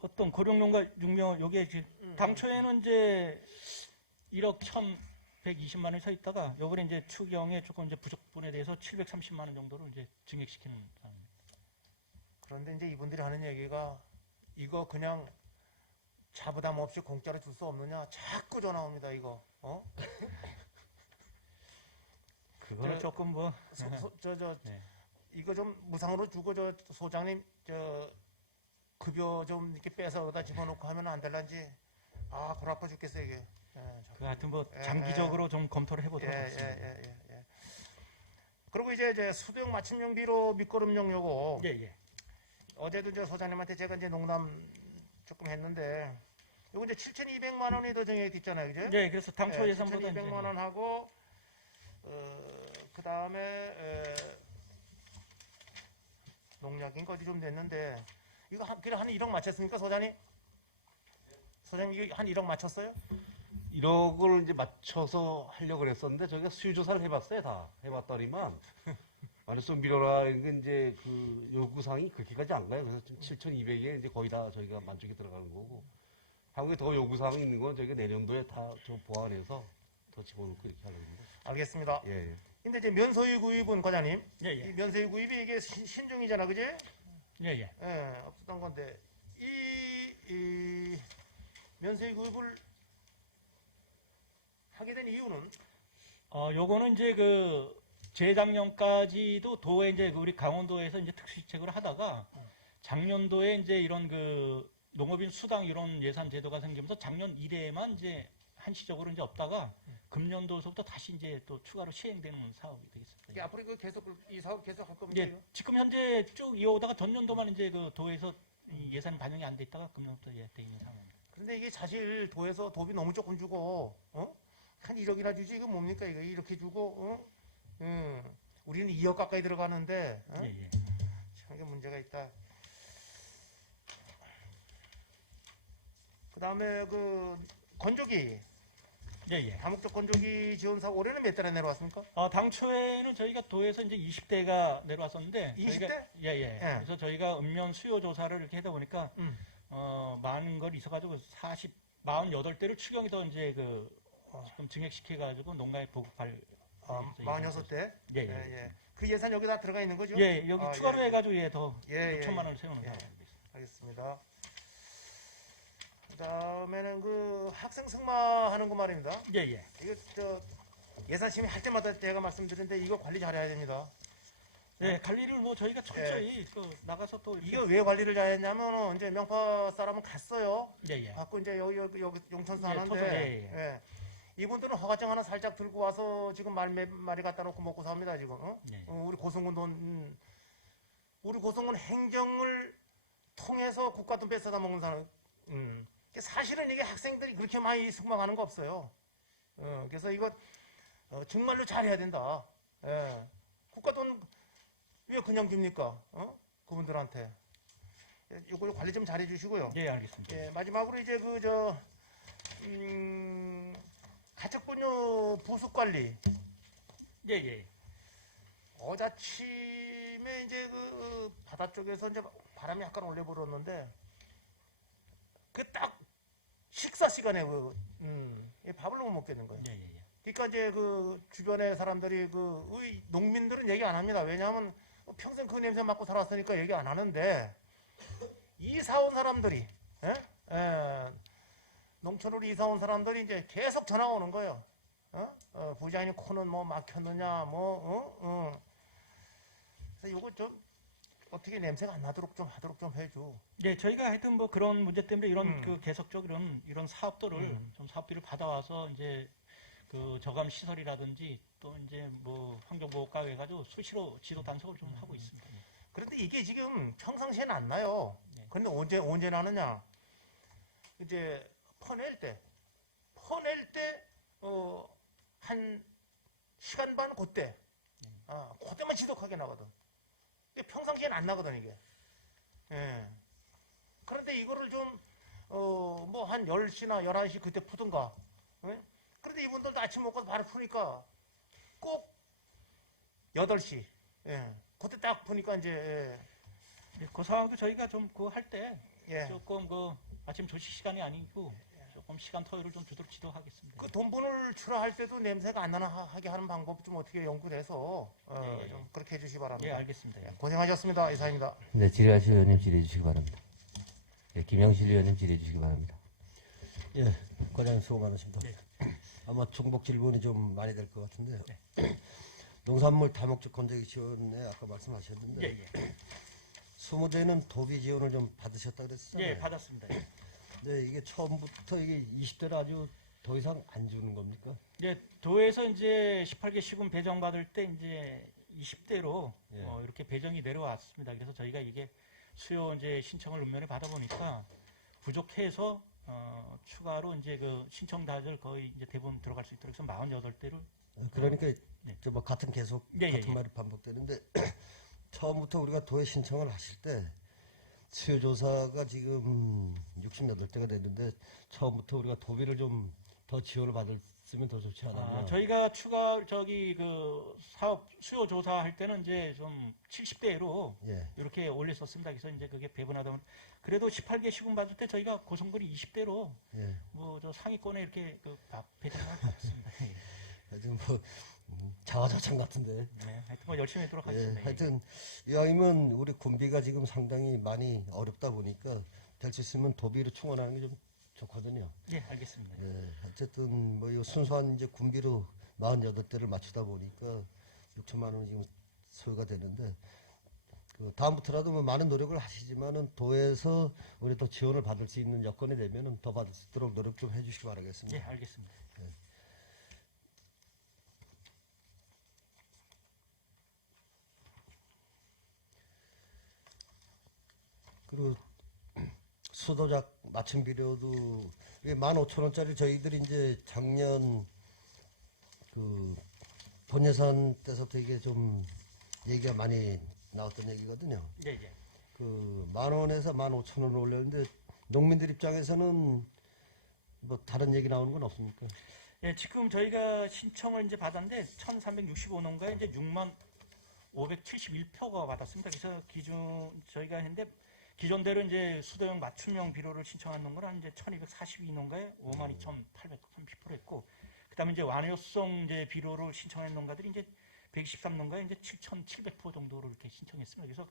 어떤 고령농가 육묘 요게 당초에는 이제 1억 1,120만 원이 서 있다가 요번에 이제 추경에 조금 이제 부족분에 대해서 730만 원 정도로 이제 증액시키는 상황입니다. 그런데 이제 이분들이 하는 얘기가 이거 그냥 자부담 없이 공짜로 줄 수 없느냐 자꾸 전화 옵니다 이거. 그거는 조금 뭐 네. 이거 좀 무상으로 주고 저 소장님 저 급여 좀 이렇게 빼서 여기다 집어넣고 하면 안 될란지 골 아파 죽겠어 이게. 그 하여튼 뭐 장기적으로 좀 검토를 해보도록 하겠습니다. 그리고 이제 수도용 맞춤용비로 밑거름용 요거 예예. 어제도 저 소장님한테 제가 이제 농담 조금 했는데 요거 이제 7,200만 원이 더 정액이 있잖아요, 그죠? 네, 그래서 당초 예산보다 7,200만 원 하고 그 다음에 농약인 거지 좀 됐는데 이거 한 1억 맞췄습니까, 소장님? 소장님 이거 한 1억 맞췄어요? 1억을 이제 맞춰서 하려고 그랬었는데 저희가 수요조사를 해봤어요. 다 해봤더니만 마누성 미뤄라 이제 그 요구사항이 그렇게까지 안 가요. 그래서 지금 7,200에 이제 거의 다 저희가 만족이 들어가는 거고 한국에 더 요구사항이 있는 건 저희가 내년도에 다 좀 보완해서 더 집어넣고 이렇게 하려고 합니다. 알겠습니다. 예. 근데 이제 면소유 구입은 과장님, 예예. 이 면소유 구입이 이게 신중이잖아, 그지? 예예. 예, 없었던 건데 이 면소유 구입을 하게 된 이유는 요거는 이제 그 재작년까지도 도에 이제 우리 강원도에서 이제 특수지책으로 하다가 작년도에 이제 이런 그 농업인 수당 이런 예산 제도가 생기면서 작년 1회에만 이제 한시적으로 이제 없다가 금년도서부터 다시 이제 또 추가로 시행되는 사업이 이게 되겠습니다. 앞으로 이거 계속 이 사업 계속 할 겁니다. 예, 이거? 지금 현재 쭉 이어오다가 전년도만 이제 그 도에서 이 예산 반영이 안 돼 있다가 금년부터 돼 있는 상황입니다. 그런데 이게 사실 도에서 도비 너무 조금 주고 한 1억이나 주지 이거 뭡니까 이거 이렇게 주고 우리는 2억 가까이 들어가는데 예예. 참 이게 문제가 있다. 그 다음에 그 건조기 예예. 다목적 건조기 지원 사업 올해는 몇 달에 내려왔습니까? 당초에는 저희가 도에서 이제 20대가 내려왔었는데 20대? 저희가, 예예. 그래서 저희가 읍면 수요 조사를 이렇게 하다 보니까 많은 걸 있어가지고 48대를 추경이 더 이제 지금 증액시켜가지고 농가에 보급할 46대? 예예. 그 예산 여기다 들어가 있는 거죠? 예, 여기 추가로 해가지고 더 예, 6천만 원을 세우는 예. 상황입니다. 알겠습니다. 그 다음에는 그 학생 승마하는 거 말입니다. 예예. 이거 예산 심의 할 때마다 제가 말씀드리는데 이거 관리 잘해야 됩니다. 네, 관리를 뭐 저희가 철저히 나가서 또 이거 왜 관리를 잘했냐면 이제 명파 사람은 갔어요. 예예. 갖고 이제 여기 용천수 예, 하는데 터져, 예. 예. 이분들은 허가증 하나 살짝 들고 와서 지금 말 몇 마리 갖다 놓고 먹고 삽니다 지금. 예. 우리 고성군 돈, 우리 고성군 행정을 통해서 국가 돈 뺏어다 먹는 사람. 사실은 이게 학생들이 그렇게 많이 승망하는 거 없어요. 그래서 이거 정말로 잘해야 된다. 예. 국가 돈 왜 그냥 줍니까? 그분들한테. 이걸 관리 좀 잘해 주시고요. 예, 알겠습니다. 예, 마지막으로 이제 가축분뇨 부수 관리. 예, 예. 어자침에 이제 바다 쪽에서 이제 바람이 약간 올려 불었는데 그 딱 식사 시간에 밥을 못 먹겠는 거예요. 예, 예, 예. 그러니까 이제 주변의 사람들이 농민들은 얘기 안 합니다. 왜냐하면 평생 그 냄새 맡고 살았으니까 얘기 안 하는데 이사 온 사람들이 농촌으로 이사 온 사람들이 이제 계속 전화가 오는 거예요. 부장님 코는 뭐 막혔느냐 그래서 요거 좀 어떻게 냄새가 안 나도록 좀 하도록 좀 해줘. 예, 저희가 하여튼 뭐 그런 문제 때문에 이런 계속적 이런 사업들을 좀 사업비를 받아와서 이제 그 저감 시설이라든지 또 이제 뭐 환경보호과 해가지고 수시로 지도 단속을 좀 하고 있습니다. 그런데 이게 지금 평상시에는 안 나요. 네. 그런데 언제 나느냐? 이제 퍼낼 때 한 시간 반 그때, 그때만 지독하게 나거든. 근데 평상시에는 안 나거든 이게. 예. 그런데 이거를 좀 뭐 한 10시나 11시 그때 푸든가. 예? 그런데 이분들도 아침 먹고 바로 푸니까 꼭 8시. 예. 그때 딱 푸니까 이제 예, 그 상황도 저희가 좀 그 할 때 예. 조금 아침 조식 시간이 아니고 조금 시간 토요일을 좀 주도록 지도하겠습니다. 그 돈분을 출하할 때도 냄새가 안 하게 하는 방법 좀 어떻게 연구돼서 예, 예. 좀 그렇게 해주시기 예, 바랍니다. 알겠습니다. 예. 고생하셨습니다. 이사입니다. 네, 질의하실 의원님 질의해 주시기 바랍니다. 네, 김영실 의원님 질의해 주시기 바랍니다. 예, 과장님 수고 많으십니다. 아마重복 질문이 좀 많이 될 것 같은데요. 농산물 다목적 건조기 지원에 아까 말씀하셨는데 예, 예. 20대는 도비 지원을 좀 받으셨다 그랬잖아요. 예, 받았습니다. 예. 네, 이게 처음부터 이게 20대를 아주 더 이상 안 주는 겁니까? 이제 도에서 이제 18개 시군 배정받을 때 이제 20대로 예. 이렇게 배정이 내려왔습니다. 그래서 저희가 이게 수요 이제 신청을 읍면에 받아보니까 부족해서 추가로 이제 그 신청자들 거의 이제 대부분 들어갈 수 있도록 해서 48대를 그러니까 네. 저 뭐 같은 계속 예, 예, 같은 예. 말이 반복되는데 처음부터 우리가 도에 신청을 하실 때 수요 조사가 지금 68대가 됐는데 처음부터 우리가 도비를 좀 더 지원을 받았으면 더 좋지 않았나? 저희가 추가 그 사업 수요 조사할 때는 이제 좀 70대로 예. 이렇게 올렸었습니다. 그래서 이제 그게 배분하다 보니 그래도 18개 시군 받을 때 저희가 고성군이 20대로 예. 뭐 저 상위권에 이렇게 배정을 받았습니다. 예. 하여튼 뭐 자화자찬 같은데. 네, 하여튼 뭐 열심히 하도록 예, 하겠습니다. 예. 하여튼 이왕이면 우리 군비가 지금 상당히 많이 어렵다 보니까 될 수 있으면 도비로 충원하는 게 좀 좋거든요. 예, 알겠습니다. 예, 어쨌든 뭐 이 순수한 이제 군비로 48대를 맞추다 보니까 6천만 원이 지금 소요가 되는데 그 다음부터라도 뭐 많은 노력을 하시지만은 도에서 우리 또 지원을 받을 수 있는 여건이 되면은 더 받을 수 있도록 노력 좀 해주시기 바라겠습니다. 예, 알겠습니다. 그리고 수도작 맞춤 비료도 15,000원짜리 저희들이 이제 작년 그 본예산 때서부터 이게 좀 얘기가 많이 나왔던 얘기거든요. 예, 예. 그 10,000원에서 15,000원을 올렸는데 농민들 입장에서는 뭐 다른 얘기 나오는 건 없습니까? 예, 지금 저희가 신청을 이제 받았는데 1,365농가에 이제 65,571표가 받았습니다. 그래서 저희가 했는데 기존대로 이제 수도형 맞춤형 비료를 신청한 농가는 이제 1,242농가에 52,830표 했고, 그다음에 이제 완효성 이제 비료를 신청한 농가들이 이제 123농가에 이제 7,700표 정도를 이렇게 신청했습니다. 그래서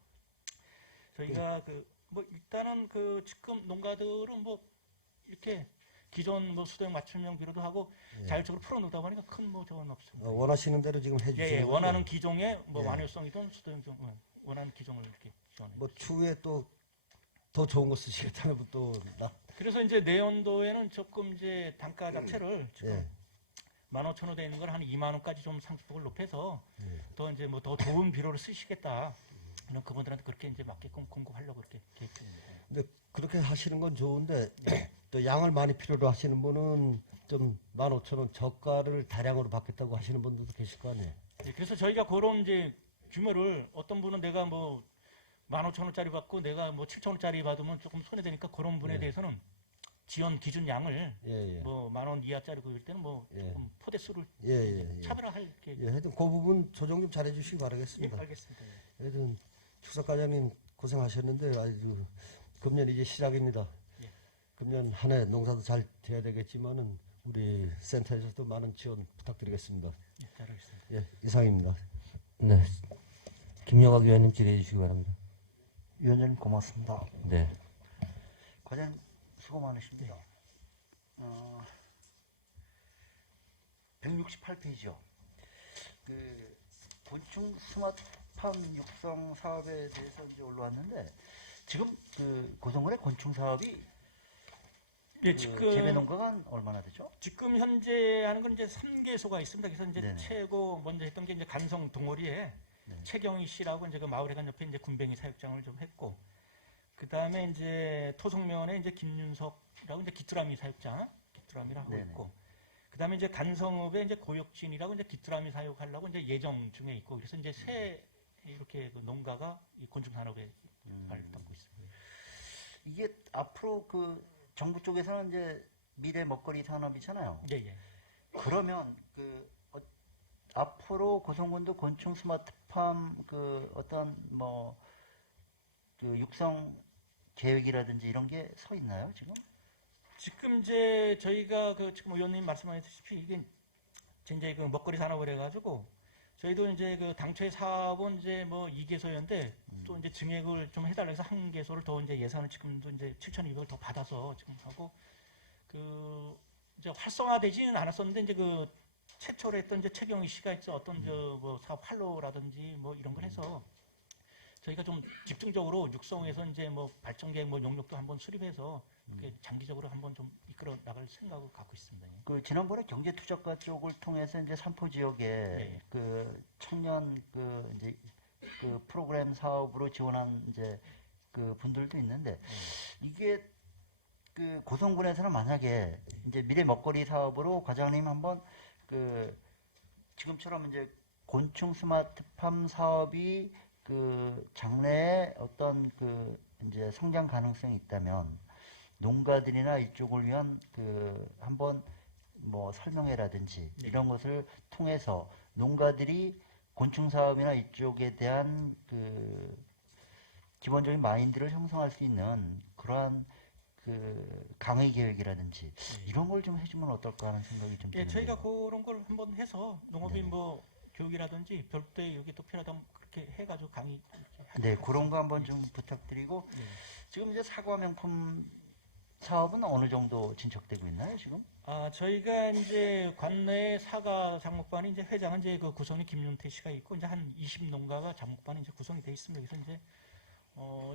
저희가 뭐 일단은 지금 농가들은 뭐 이렇게 기존 뭐 수도형 맞춤형 비료도 하고 자율적으로 풀어놓다 보니까 큰 뭐 저건 없습니다. 원하시는 대로 지금 해주시는 예, 예, 거죠? 원하는 기종의 뭐 예. 완효성이든 수도형 원하는 기종을 이렇게 지원해. 뭐 추후에 또 더 좋은 거 쓰시겠다는 또 그래서 이제 내연도에는 조금 이제 단가 자체를 지금 예. 15,000원 되는 걸 한 2만 원까지 좀 상승폭을 높여서 예. 더 이제 뭐 더 좋은 비료를 쓰시겠다. 이런 그분들한테 그렇게 이제 맞게끔 공급하려고 그렇게 계획 중입니다. 근데 그렇게 하시는 건 좋은데 또 양을 많이 필요로 하시는 분은 좀 15,000원 저가를 다량으로 받겠다고 하시는 분들도 계실 거 아니에요. 예, 그래서 저희가 그런 이제 규모를 어떤 분은 내가 뭐 15,000원짜리 받고 내가 뭐 7,000원짜리 받으면 조금 손해되니까 그런 분에 예. 대해서는 지원 기준 양을 예, 예. 뭐 10,000원 이하짜리 그럴 때는 뭐 예. 조금 포대수를 예, 예, 예. 차별화할 게 예, 하여튼 그 부분 조정 좀 잘해 주시기 예, 바라겠습니다. 알겠습니다. 예. 하여튼 축사과장님 고생하셨는데 아주 금년 이제 시작입니다. 예. 금년 한 해 농사도 잘 돼야 되겠지만은 우리 센터에서도 많은 지원 부탁드리겠습니다. 예, 잘 알겠습니다. 예, 이상입니다. 네. 김영학 위원님 질의해 주시기 바랍니다. 위원장님 고맙습니다. 네. 과장님 수고 많으십니다. 168페이지요. 그 곤충 스마트팜 육성 사업에 대해서 이제 올라왔는데 지금 그 고성군의 곤충 사업이 예, 그 지금 재배 농가가 얼마나 되죠? 지금 현재 하는 건 이제 3개소가 있습니다. 그래서 이제 네네. 최고 먼저 했던 게 이제 간성 동호리에 네. 최경희 씨라고 이제 그 마을회관 옆에 이제 군뱅이 사육장을 좀 했고, 그 다음에 이제 토성면에 이제 김윤석이라고 이제 귀뚜라미 사육장, 귀뚜라미를 하고 네네. 있고, 그 다음에 이제 간성읍에 이제 고역진이라고 이제 귀뚜라미 사육하려고 이제 예정 중에 있고, 그래서 이제 새 이렇게 그 농가가 이 곤충 산업에 발을 담고 있습니다. 이게 앞으로 그 정부 쪽에서는 이제 미래 먹거리 산업이잖아요. 예, 예. 그러면 그 앞으로 고성군도 곤충 스마트팜 그 어떤 뭐 그 육성 계획이라든지 이런 게 서 있나요 지금? 지금 이제 저희가 그 지금 의원님 말씀하셨다시피 이게 이제 그 먹거리 산업을 해가지고 저희도 이제 그 당초에 사업은 이제 뭐 2개소였는데 또 이제 증액을 좀 해달라 해서 1개소를 더 이제 예산을 지금도 이제 7,200을 더 받아서 지금 하고 그 이제 활성화되지는 않았었는데 이제 그 최초로 했던 이제 최경희 씨가 있죠. 어떤 저 뭐 사업 활로라든지 뭐 이런 걸 해서 저희가 좀 집중적으로 육성에서 이제 뭐 발전 계획 뭐 용역도 한번 수립해서 이렇게 장기적으로 한번 좀 이끌어 나갈 생각을 갖고 있습니다. 예. 그 지난번에 경제투자과 쪽을 통해서 이제 삼포 지역에 네. 그 청년 그 이제 그 프로그램 사업으로 지원한 이제 그 분들도 있는데 이게 그 고성군에서는 만약에 이제 미래 먹거리 사업으로 과장님 한번 그 지금처럼 이제 곤충 스마트팜 사업이 그 장래에 어떤 그 이제 성장 가능성이 있다면 농가들이나 이쪽을 위한 그 한번 뭐 설명회라든지 네. 이런 것을 통해서 농가들이 곤충 사업이나 이쪽에 대한 그 기본적인 마인드를 형성할 수 있는 그러한 그 강의 계획이라든지 이런 걸 좀 해주면 어떨까 하는 생각이 좀 예, 드는데요. 저희가 그런 걸 한번 해서 농업인 네네. 뭐 교육이라든지 별도의 여기 또 필요하다면 그렇게 해가지고 강의 이렇게 네, 그런 거 한번 좀 부탁드리고 네. 지금 이제 사과 명품 사업은 어느 정도 진척되고 있나요 지금? 아, 저희가 이제 관내 사과 작목반이 이제 회장은 이제 그 구성이 김윤태 씨가 있고 이제 한 20농가가 작목반이 이제 구성이 돼 있습니다. 그래서 이제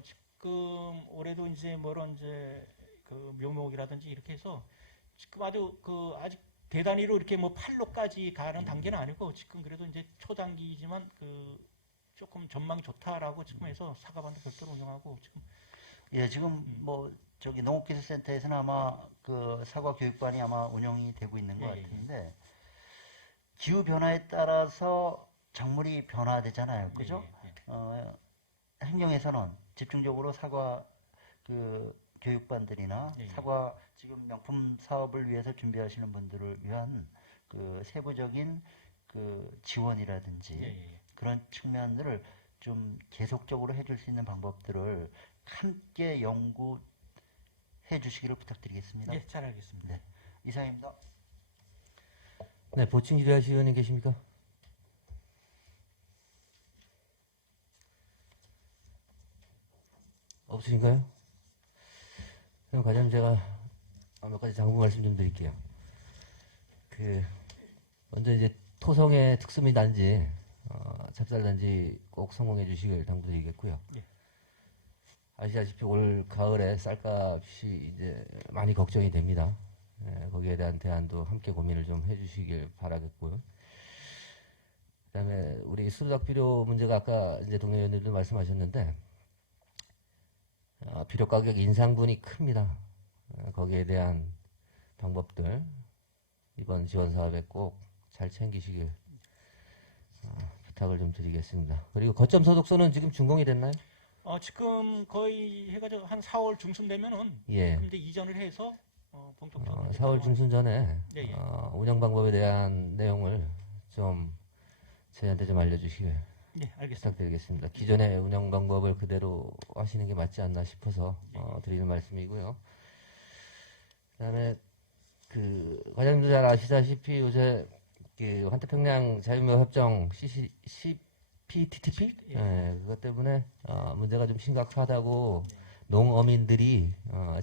지금 올해도 이제 뭐로 이제 그 묘목이라든지 이렇게 해서 지금 아주 그 아직 대단위로 이렇게 뭐 팔로까지 가는 단계는 아니고 지금 그래도 이제 초단기이지만 그 조금 전망이 좋다라고 지금 해서 사과반도 별도로 운영하고 지금 예, 지금 뭐 저기 농업기술센터에서는 아마 그 사과 교육반이 아마 운영이 되고 있는 것 예, 예. 같은데 기후 변화에 따라서 작물이 변화되잖아요, 그죠? 예, 예. 행정에서는 집중적으로 사과 그 교육반들이나 예, 예. 사과 지금 명품 사업을 위해서 준비하시는 분들을 위한 그 세부적인 그 지원이라든지 예, 예, 예. 그런 측면들을 좀 계속적으로 해줄 수 있는 방법들을 함께 연구해 주시기를 부탁드리겠습니다. 예, 잘 알겠습니다. 네, 이상입니다. 네, 보충 질의하실 의원님 계십니까? 없으신가요? 그럼 과장님 제가 몇 가지 당부 말씀 좀 드릴게요. 먼저 이제 토성의 특수미 단지, 찹쌀 단지 꼭 성공해 주시길 당부드리겠고요. 예. 아시다시피 올 가을에 쌀값이 이제 많이 걱정이 됩니다. 거기에 대한 대안도 함께 고민을 좀 해주시길 바라겠고요. 그다음에 우리 수작 비료 문제가 아까 이제 동료 의원님도 말씀하셨는데 비료 가격 인상분이 큽니다. 거기에 대한 방법들 이번 지원 사업에 꼭 잘 챙기시길 부탁을 좀 드리겠습니다. 그리고 거점 소득소는 지금 준공이 됐나요? 지금 거의 해가지고 한 4월 중순 되면은 예. 그럼 이제 이전을 해서 본격적으로 이제 4월 중순 전에 예, 예. 운영 방법에 대한 내용을 좀 저희한테 좀 알려주시길 네, 알겠습니다. 부탁드리겠습니다. 기존의 운영 방법을 그대로 하시는 게 맞지 않나 싶어서 드리는 말씀이고요. 그다음에 과장님도 잘 아시다시피 요새 환태평양 자유무역협정 CPTPP 그것 때문에 문제가 좀 심각하다고 농어민들이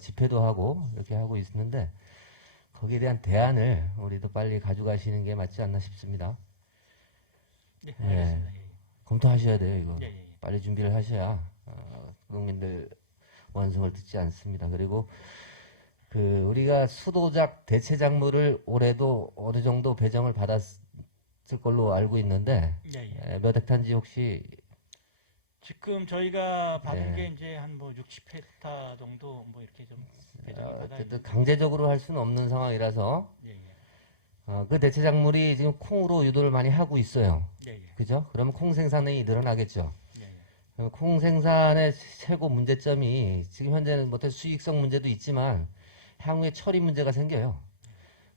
집회도 하고 이렇게 하고 있는데 거기에 대한 대안을 우리도 빨리 가져가시는 게 맞지 않나 싶습니다. 네, 알겠습니다. 검토하셔야 돼요, 이거. 예, 예, 예. 빨리 준비를 하셔야 국민들 원성을 듣지 않습니다. 그리고 우리가 수도작 대체 작물을 올해도 어느 정도 배정을 받았을 걸로 알고 있는데 예, 예. 몇 헥타인지 혹시 지금 저희가 받은 네. 게 이제 한 뭐 60헥타 정도 뭐 이렇게 좀 배정을 받아 어쨌든 강제적으로 할 수는 없는 상황이라서 예, 예. 그 대체 작물이 지금 콩으로 유도를 많이 하고 있어요. 예, 예. 그죠? 그러면 콩 생산이 늘어나겠죠. 예, 예. 그럼 콩 생산의 최고 문제점이 지금 현재는 뭐 수익성 문제도 있지만 향후에 처리 문제가 생겨요.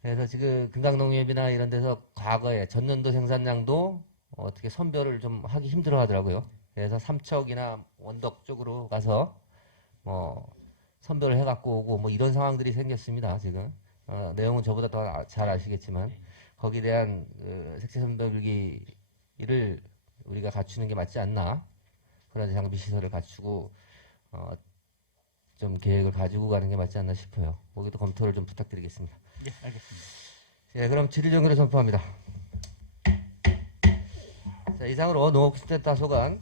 그래서 지금 금강농협이나 이런 데서 과거에 전년도 생산량도 어떻게 선별을 좀 하기 힘들어 하더라고요. 그래서 삼척이나 원덕 쪽으로 가서 뭐 선별을 해갖고 오고 뭐 이런 상황들이 생겼습니다. 지금 내용은 저보다 더 잘 아시겠지만 거기에 대한 색채 선별기를 우리가 갖추는 게 맞지 않나 그런 장비 시설을 갖추고 좀 계획을 가지고 가는 게 맞지 않나 싶어요. 거기도 검토를 좀 부탁드리겠습니다. 예, 알겠습니다. 예, 그럼 질의정의를 선포합니다. 자, 이상으로 농업기술센터 소관,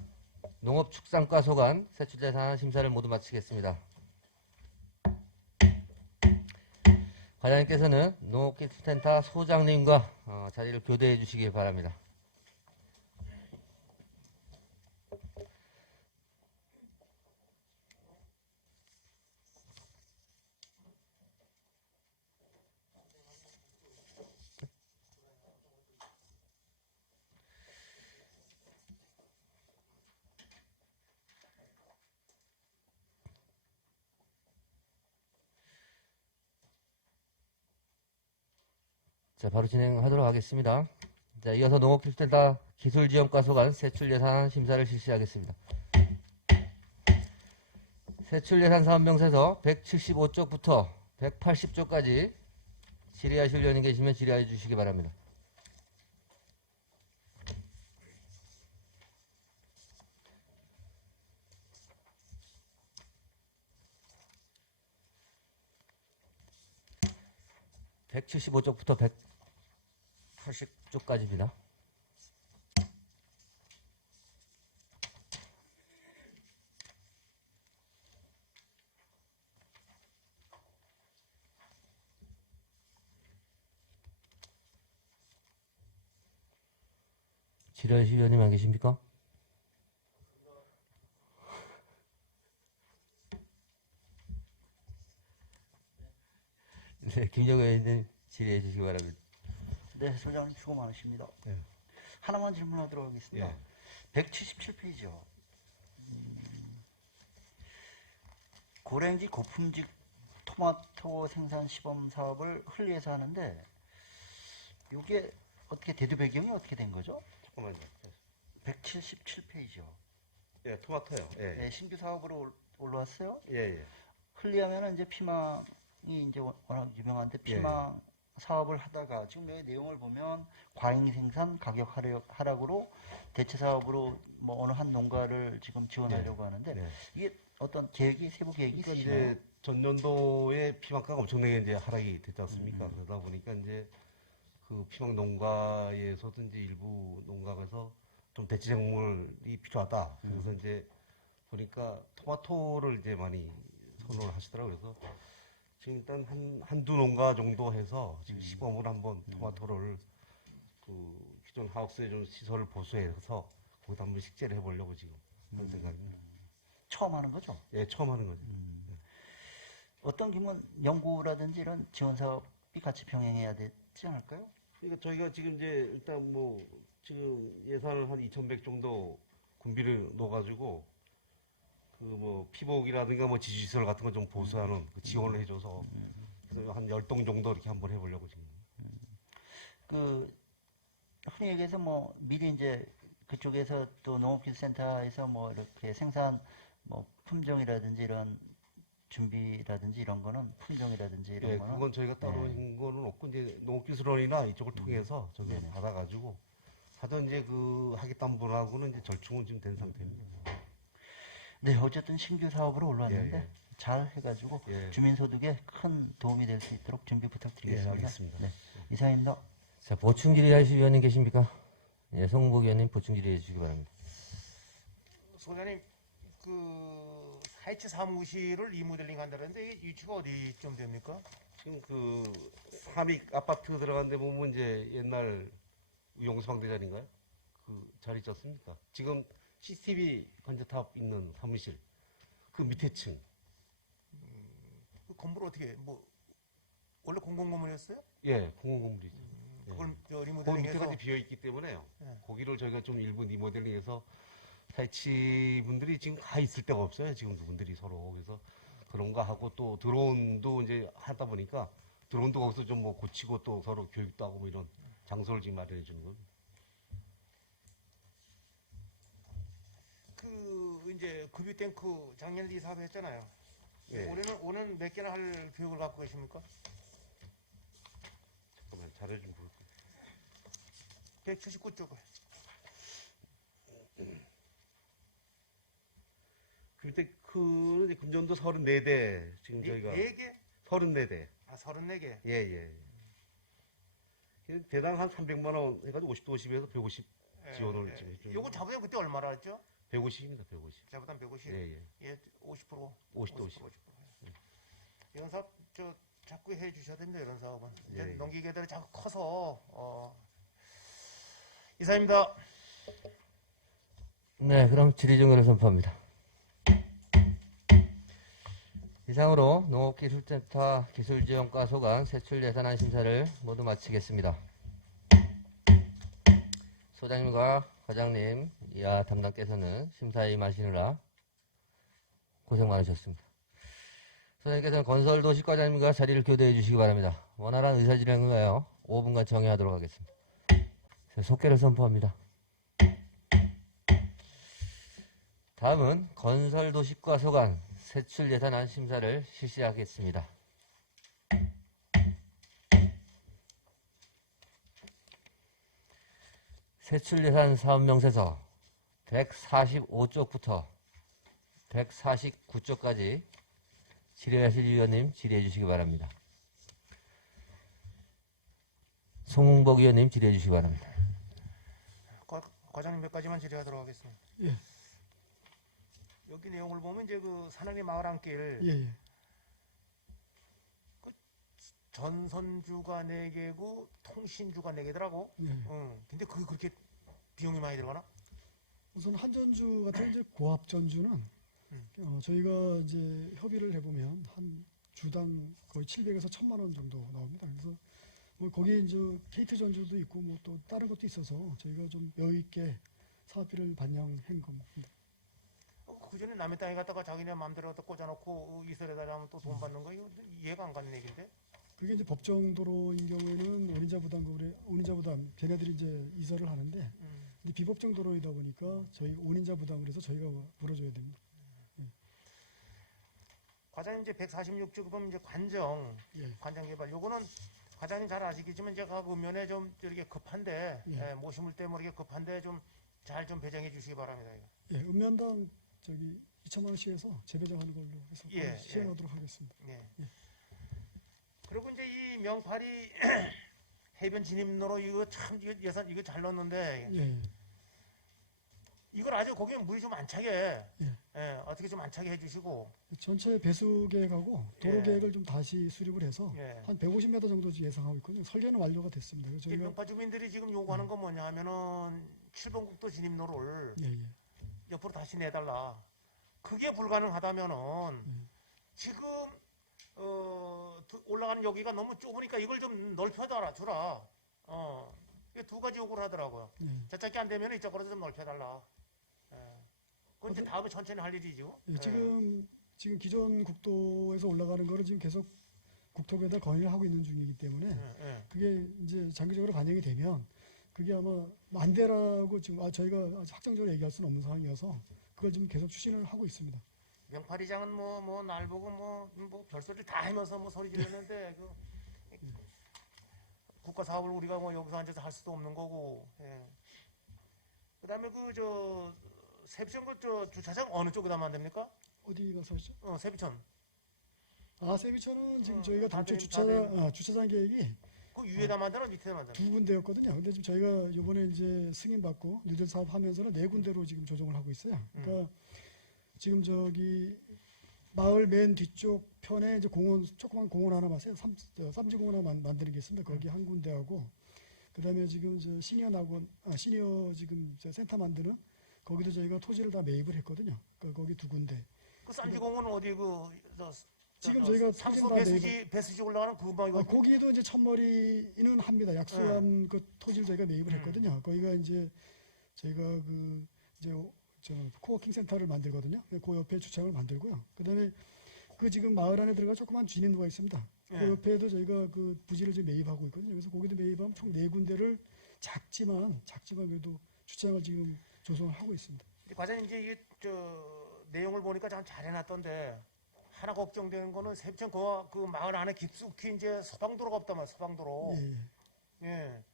농업축산과 소관, 세출재산 심사를 모두 마치겠습니다. 과장님께서는 농업기술센터 소장님과 자리를 교대해 주시기 바랍니다. 자, 바로 진행하도록 하겠습니다. 자, 이어서 농업기술센터 기술지원과 소관 세출예산 심사를 실시하겠습니다. 세출예산 사업명세서 175쪽부터 180쪽까지 질의하실 의원이 계시면 질의해 주시기 바랍니다. (175쪽부터) 180쪽까지입니다. 질의하실 의원님 안 계십니까? 네, 김정우 의원님 질의해 주시기 바랍니다. 네, 소장님 수고 많으십니다. 네. 하나만 질문하도록 하겠습니다. 예. 177페이지요. 고랭지 고품질 토마토 생산 시범 사업을 흘리에서 하는데 이게 어떻게 대두 배경이 어떻게 된 거죠? 잠깐만요. 177페이지요. 예, 토마토요. 예, 네, 신규 사업으로 올라왔어요. 예, 예. 흘리하면은 이제 피망이 이제 워낙 유명한데 피망 사업을 하다가 지금 여기 내용을 보면 과잉 생산 가격 하락으로 대체 사업으로 뭐 어느 한 농가를 지금 지원하려고 하는데 네. 이게 어떤 계획이 세부 계획이 그러니까 있으시나요? 이제 전년도에 피망가가 엄청나게 이제 하락이 됐지 않습니까? 그러다 보니까 이제 그 피망 농가에서도 이제 일부 농가에서 좀 대체 작물이 필요하다. 그래서 이제 보니까 토마토를 이제 많이 선호를 하시더라고요. 그래서 지금 일단 한두 농가 정도 해서 지금 시범을 한번 토마토를 그 기존 하우스에 좀 시설을 보수해서 거기다 한번 식재를 해보려고 지금 그런 생각입니다. 처음 하는 거죠? 예, 처음 하는 거죠. 어떤 기면 연구라든지 이런 지원 사업이 같이 병행해야 되지 않을까요? 그러니까 저희가 지금 이제 일단 뭐 지금 예산을 한 2,100 정도 군비를 넣어가지고 그 뭐 피복이라든가 뭐 지주시설 같은 거 좀 보수하는 그 지원을 해줘서 그래서 한 10동 정도 이렇게 한번 해보려고 지금. 그 흔히 얘기해서 뭐 미리 이제 그쪽에서 또 농업기술센터에서 뭐 이렇게 생산 뭐 품종이라든지 이런 준비라든지 이런 거는 품종이라든지 이런 예, 거는 그건 저희가 따로 네. 한 거는 없고 이제 농업기술원이나 이쪽을 통해서 저기 네네. 받아가지고 하던 이제 그 하객담보하고는 이제 절충은 지금 된 상태입니다. 네, 어쨌든 신규 사업으로 올라왔는데 예, 예. 잘 해가지고 예. 주민소득에 큰 도움이 될 수 있도록 준비 부탁드리겠습니다. 예, 알겠습니다. 네, 이상입니다. 자, 보충 질의하실 위원님 계십니까? 예, 송은복 위원님 보충 질의해 주시기 바랍니다. 소장님 그 사이트 사무실을 리모델링 한다는데 이게 위치가 어디쯤 됩니까? 지금 그 삼익 아파트 들어간 데 보면 이제 옛날 용서방대 자리인가요? 그 자리 있지 않습니까? 지금 CCTV 관제탑 있는 사무실 그 밑에 층. 그 건물 어떻게 뭐 원래 공공 건물이었어요? 예, 공공건물이죠. 그걸 저 그 리모델링해서 밑에까지 비어 있기 때문에요. 예. 거기를 저희가 좀 일부 리모델링해서 사이치 분들이 지금 가 있을 데가 없어요. 지금 그분들이 서로. 그래서 그런 거 하고 또 드론도 이제 하다 보니까 드론도 거기서 좀 뭐 고치고 또 서로 교육도 하고 뭐 이런 장소를 지금 마련해 주는 거예요. 그 이제 급유 탱크 작년에 이 사업 했잖아요. 예. 올해는 몇 개나 할 계획을 갖고 계십니까? 잠깐만 자료 좀 볼게요. 179쪽을. 그때 그 금전도 34대 지금 저희가 4개? 34대. 아 34개. 예. 대당 한 300만 원 해가지고 50도 50에서 150 지원을 지금 해주는 요거 자부담 그때 얼마나 했죠? 150입니다. 150. 자부담 150. 예. 예, 50%. 50도 50. 이런 사업 저 자꾸 해 주셔야 됩니다. 이런 사업은. 이제 예. 농기계들이 자꾸 커서 이사입니다. 네, 그럼 질의 종료를 선포합니다. 이상으로 농업기술센터 기술지원과 소관 세출 예산안 심사를 모두 마치겠습니다. 소장님과 과장님, 이하 담당께서는 심사에 임하시느라 고생 많으셨습니다. 소장님께서는 건설도시과장님과 자리를 교대해 주시기 바랍니다. 원활한 의사진행을 위하여 5분간 정회하도록 하겠습니다. 속개를 선포합니다. 다음은 건설도시과 소관 세출 예산안 심사를 실시하겠습니다. 세출 예산 사업명세서 145쪽부터 149쪽까지 질의하실 위원님 질의해 주시기 바랍니다. 송웅복 위원님 질의해 주시기 바랍니다. 과장님 몇 가지만 질의하도록 하겠습니다. 예. 여기 내용을 보면 이제 그 산악리 마을 안길 예. 그 전선주가 4개고 통신주가 4개더라고. 예. 근데 그게 그렇게 비용이 많이 들어가나? 우선 한전주 같은 이제 고압 전주는 저희가 이제 협의를 해보면 한 주당 거의 700에서 1000만 원 정도 나옵니다. 그래서 뭐 거기에 이제 케이트 전주도 있고 뭐 또 다른 것도 있어서 저희가 좀 여유 있게 사업비를 반영한 겁니다. 그 전에 남의 땅에 갔다가 자기네 마음대로 갖다 꽂아놓고 이설에다 하면 또 돈 받는 거 이거 이해가 안 가는 얘기인데. 그게 이제 법정도로인 경우에는 운임자 부담 걔네들이 이제 이설을 하는데 근데 비법정 도로이다 보니까 저희 운임자 부담을 해서 저희가 물어줘야 됩니다. 과장님 이제 146조 보면 이제 관정 예. 개발 요거는 과장님 잘 아시겠지만 이제 각 읍면에 좀 이렇게 급한데 예. 모심을 때 모르게 급한데 좀 잘 좀 배정해 주시기 바랍니다. 이거. 예, 읍면당 저기 2천만 원씩에서 재배정하는 걸로 해서 예, 시행하도록 하겠습니다. 예. 예. 그리고 이제 이 명파리 해변 진입로로 이거 참 이거 예산 이거 잘 넣었는데 예, 이걸 아주 거기에 물이 좀 안 차게 예. 어떻게 좀 안 차게 해주시고 전체 배수 계획하고 도로 예. 계획을 좀 다시 수립을 해서 예. 한 150m 정도 예상하고 있거든요. 설계는 완료가 됐습니다. 그래서 이 저희가 명파 주민들이 지금 요구하는 건 뭐냐 하면은 7번 국도 진입로를 예. 옆으로 다시 내달라. 그게 불가능하다면은 지금 올라가는 여기가 너무 좁으니까 이걸 좀 넓혀달라 주라. 이게 두 가지 요구를 하더라고요. 저짝이 안 되면 이쪽으로 좀 넓혀달라. 그건 이제 다음에 천천히 할 일이죠. 예, 지금 기존 국도에서 올라가는 거를 지금 계속 국토부에다 건의를 하고 있는 중이기 때문에 그게 이제 장기적으로 반영이 되면 그게 아마 만대라고 지금 저희가 아주 확정적으로 얘기할 수는 없는 상황이어서 그걸 지금 계속 추진을 하고 있습니다. 명파리장은 뭐 날 보고 뭐 별소리를 다 하면서 뭐 소리 지르는데 국가 사업을 우리가 뭐 여기서 앉아서 할 수도 없는 거고. 그다음에 세비천 주차장 어느 쪽에다 만듭니까? 어디 가서 하시죠? 세비천. 세비천은 지금 저희가 당초 다 주차장 계획이 그 위에다 만드나 밑에다 만드나? 두 군데였거든요. 근데 지금 저희가 이번에 이제 승인 받고 뉴딜 사업 하면서는 네 군데로 지금 조정을 하고 있어요. 그러니까 지금 저기 마을 맨 뒤쪽 편에 이제 조그만 공원 하나 봤어요. 쌈지 공원 하나 만드는 게 있습니다. 거기 한 군데하고 그다음에 지금 이제 시니어 지금 센터 만드는 거기도 저희가 토지를 다 매입을 했거든요. 그러니까 거기 두 군데. 그 쌈지공원은 어디 지금 저희가 상수 토지를 다 배수지 올라가는 그 방이고 거기도 이제 천머리는 합니다. 약수한 그 토지를 저희가 매입을 했거든요. 거기가 이제 저희가 이제 코워킹 센터를 만들거든요. 그 옆에 주차장을 만들고요. 그다음에 그 지금 마을 안에 들어가 조그만 쥐닌도가 있습니다. 그 옆에도 저희가 그 부지를 지금 매입하고 있거든요. 그래서 거기도 매입하면 총 네 군데를 작지만 그래도 주차장을 지금 조성을 하고 있습니다. 과장님 이제 이게 내용을 보니까 참 잘 해놨던데 하나 걱정되는 거는 세비천 그 마을 안에 깊숙이 이제 소방도로가 없단 말이에요. 소방도로. 예.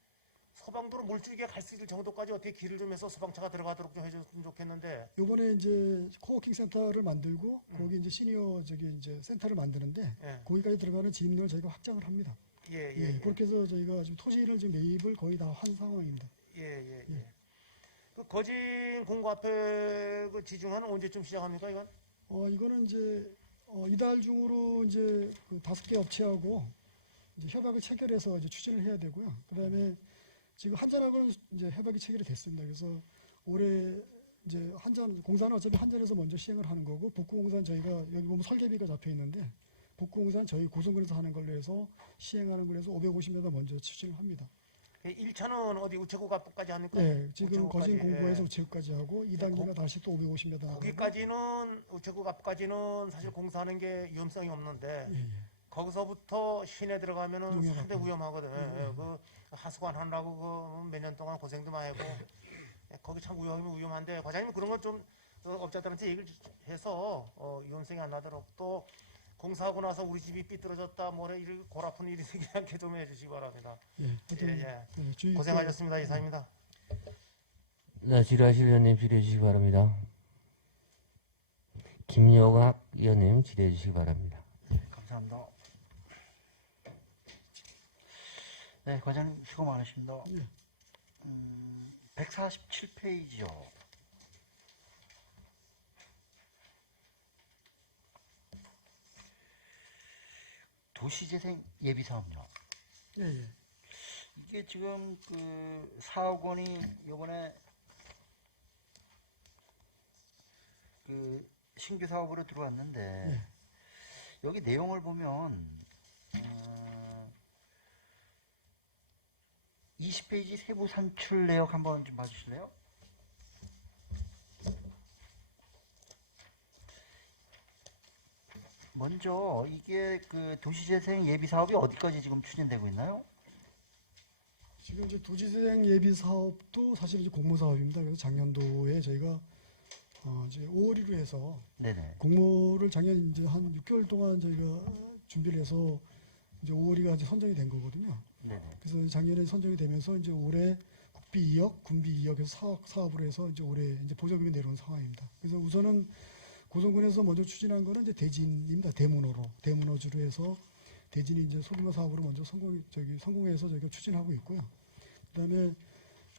소방도로 물줄기가 갈 수 있을 정도까지 어떻게 길을 좀 해서 소방차가 들어가도록 좀 해줬으면 좋겠는데. 요번에 이제 코워킹 센터를 만들고 거기 이제 시니어 이제 센터를 만드는데 거기까지 들어가는 진입로를 저희가 확장을 합니다. 그렇게 해서 저희가 지금 토지를 지금 매입을 거의 다 한 상황입니다. 그 거진 공고 앞에 그 지중화는 언제쯤 시작합니까, 이건? 이거는 이제 이달 중으로 이제 그 5개 업체하고 이제 협약을 체결해서 이제 추진을 해야 되고요. 그다음에 지금 한전하고는 이제 협약이 체결이 됐습니다. 그래서 올해 이제 공사는 어차피 한전에서 먼저 시행을 하는 거고 북구공사는 저희가 여기 보면 설계비가 잡혀 있는데 북구공사는 저희 고성군에서 하는 걸로 해서 시행하는 걸로 해서 550m 먼저 추진을 합니다. 1차는 어디 우체국 앞까지 합니까? 네, 지금 거진 우체국까지, 공고에서 우체국까지 하고 2단계가 다시 또 550m. 거기까지는 우체국 앞까지는 사실 공사하는 게 위험성이 없는데 거기서부터 시내 들어가면은 상당히 위험하거든. 그 하수관 하느라고 몇 년 동안 고생도 많이 하고 거기 참 위험한데 과장님 그런 걸 좀 업자들한테 얘기를 해서 위험성이 안 나도록 또 공사하고 나서 우리 집이 삐뚤어졌다 뭐래 이렇게 골 아픈 일이 생기지 않게 좀 해주시기 바랍니다. 고생하셨습니다. 이사입니다. 네, 질의하실 의원님 질의해 주시기 바랍니다. 김여각 의원님 질의해 주시기 바랍니다. 감사합니다. 네, 과장님 수고 많으십니다. 147페이지요. 도시재생 예비사업요. 이게 지금 그 4억 원이 요번에 그 신규 사업으로 들어왔는데 여기 내용을 보면 20페이지 세부 산출 내역 한번 좀 봐주실래요? 먼저 이게 그 도시재생 예비 사업이 어디까지 지금 추진되고 있나요? 지금 이제 도시재생 예비 사업도 사실 이제 공모 사업입니다. 그래서 작년도에 저희가 이제 5월 1로 해서 공모를 작년 이제 한 6개월 동안 저희가 준비를 해서 이제 5월이가 이제 선정이 된 거거든요. 그래서 작년에 선정이 되면서 이제 올해 국비 2억, 군비 2억에서 사업으로 해서 이제 올해 이제 보조금이 내려온 상황입니다. 그래서 우선은 고성군에서 먼저 추진한 거는 이제 대진입니다. 대문호주로 해서 대진이 이제 소규모 사업으로 먼저 성공해서 저희가 추진하고 있고요. 그다음에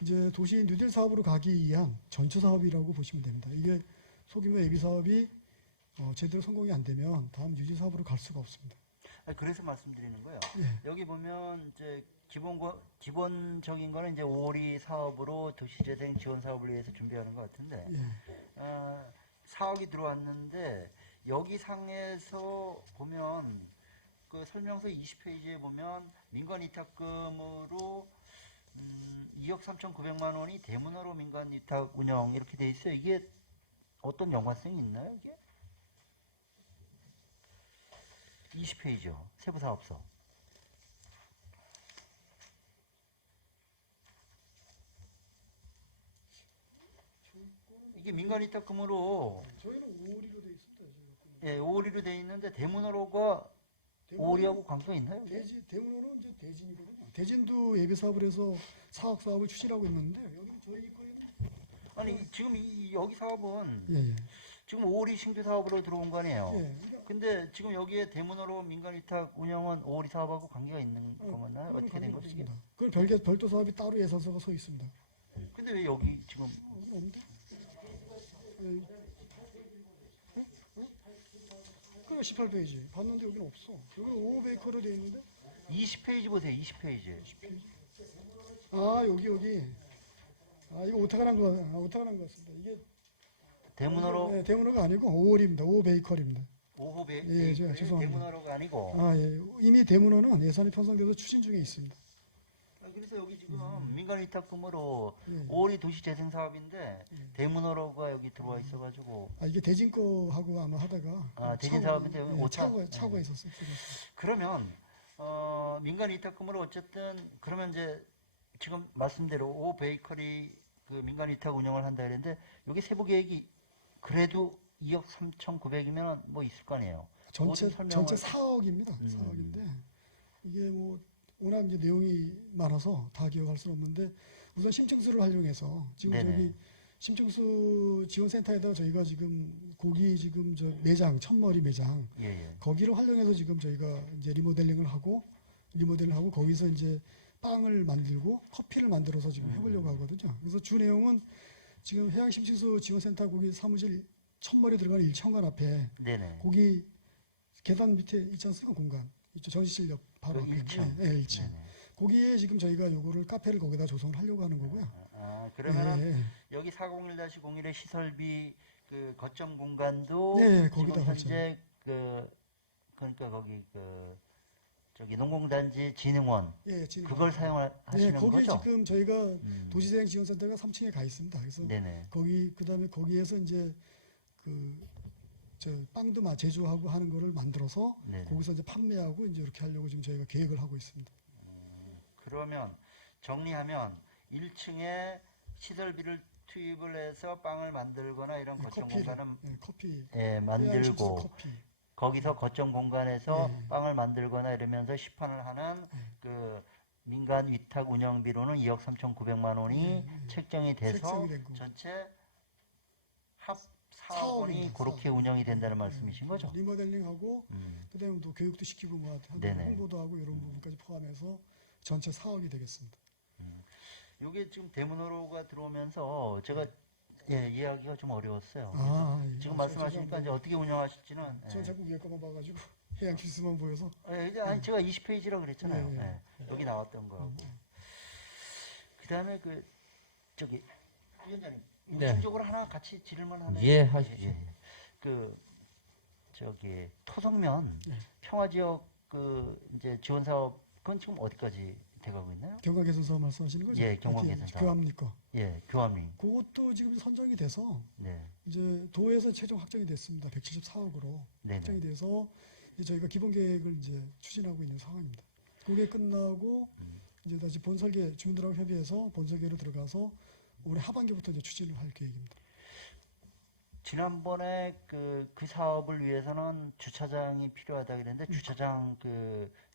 이제 도시 뉴딜 사업으로 가기 위한 전초 사업이라고 보시면 됩니다. 이게 소규모 예비 사업이 제대로 성공이 안 되면 다음 유지 사업으로 갈 수가 없습니다. 그래서 말씀드리는 거예요. 여기 보면 이제 기본적인 거는 이제 5월이 사업으로 도시재생 지원 사업을 위해서 준비하는 것 같은데 4억이 들어왔는데 여기 상에서 보면 그 설명서 20페이지에 보면 민간 위탁금으로 2억 3,900만 원이 대문호로 민간 위탁 운영 이렇게 돼 있어요. 이게 어떤 연관성이 있나요? 이게 20페이지요. 세부 사업서. 이게 민간 위탁금으로 저희는 5월이로 돼 있습니다. 저희가. 예, 5월이로 돼 있는데 대문호로가 5월이하고 관계가 있나요? 대문호는 이제 대진이거든요. 대진도 예비 사업을 해서 사업 사업을 추진하고 있는데 여기는 저희 거에는 아니 지금 여기 사업은 예. 지금 5월이 신규 사업으로 들어온 거 아니에요? 예. 그러니까 근데 지금 여기에 대문호로 민간 위탁 운영은 5월이 사업하고 관계가 있는 거였나요? 그건 어떻게 된 관계가 거죠? 이게? 없습니다. 그건 별도 사업이 따로 예산서가 서 있습니다. 근데 왜 여기 지금 그건 없는데? 그 18페이지 봤는데 여기는 없어. 여기 5베이커로 돼 있는데 20페이지 보세요. 20페이지. 아 여기 아 이거 오타가 난 거 같습니다. 이게 대문호로 네, 대문호가 아니고 5월입니다. 5베이커입니다. 5호 예, 죄송합니다. 대문호로가 아니고. 아 예, 이미 대문호는 예산이 편성돼서 추진 중에 있습니다. 그래서 여기 지금 민간 위탁금으로 예. 5월이 도시재생 사업인데 대문호로가 여기 들어와 있어가지고 아 이게 대진 거하고 아마 하다가 대진 사업인데 여기 오타. 차고가 있었어요. 그러면 민간 위탁금으로 어쨌든 그러면 이제 지금 말씀대로 5 베이커리 그 민간 위탁 운영을 한다 그랬는데 여기 세부 계획이 그래도 2억 3,900이면 뭐 있을 거 아니에요. 전체 모든 설명을- 4억입니다. 4억인데 이게 뭐 워낙 이제 내용이 많아서 다 기억할 수는 없는데 우선 심층수를 활용해서 지금 네네. 저기 심층수 지원센터에다가 저희가 지금 고기 지금 저 매장 천머리 매장 예, 예. 거기를 활용해서 지금 저희가 이제 리모델링을 하고 거기서 이제 빵을 만들고 커피를 만들어서 지금 해보려고 하거든요. 그래서 주 내용은 지금 해양심층수 지원센터 거기 사무실 천머리 들어가는 1층관 앞에 네네. 거기 계단 밑에 있지 않습니까? 공간. 이쪽 전시실 옆 바로 그 앞에. 1층. 네, 1층. 네네. 거기에 지금 저희가 요거를 카페를 거기다 조성을 하려고 하는 거고요. 그러면은 예, 여기 401-01의 시설비 그 거점 공간도 네, 지금 거기다 현재 그러니까 거기 저기 농공단지 진흥원 예, 지금 그걸 사용하시는 거기 거죠? 지금 저희가 음. 도시재생 지원센터가 3층에 가 있습니다. 그래서 네네. 그다음에 거기에서 이제 저 빵도 제조하고 하는 거를 만들어서 네네. 거기서 이제 판매하고 이제 이렇게 하려고 지금 저희가 계획을 하고 있습니다. 그러면 정리하면 1층에 시설비를 투입을 해서 빵을 만들거나 이런 예, 거점 커피를, 공간은 예, 커피. 만들고 커피. 거기서 거점 공간에서 네. 빵을 만들거나 이러면서 시판을 하는 그 민간 위탁 운영비로는 2억 3,900만 원이 책정이 돼서 책정이 된 거. 전체 합 4억 원이 사억입니다. 그렇게 운영이 된다는 말씀이신 거죠? 리모델링하고 음. 그다음에 또 교육도 시키고 뭐 네네. 홍보도 하고 이런 부분까지 포함해서 전체 4억이 되겠습니다. 이게 지금 대문호로가 들어오면서 제가 이해하기가 좀 어려웠어요. 예. 지금 말씀하시니까 이제 어떻게 운영하실지는 저 자꾸 위에 거만 봐가지고 해양 기수만 보여서 이제 아니 제가 20페이지라고 그랬잖아요. 예, 예. 예. 여기 나왔던 거하고. 그다음에 저기 위원장님 네. 중적으로 하나 같이 질문하면 예, 하십시오. 저기 토성면 예. 평화지역 이제 지원 사업 그건 지금 어디까지 돼가고 있나요? 경과 개선 사업 말씀하시는 거죠? 예, 경과 개선 사업. 교합니까? 예, 교환링. 그것도 지금 선정이 돼서 네, 이제 도에서 최종 확정이 됐습니다. 174억으로 네네. 확정이 돼서 이제 저희가 기본 계획을 이제 추진하고 있는 상황입니다. 그게 끝나고 이제 다시 본설계 주민들하고 협의해서 본설계로 들어가서 올해 하반기부터 이제 추진을 할 계획입니다. 지난번에 그 사업을 위해서는 주차장이 필요하다 그랬는데 주차장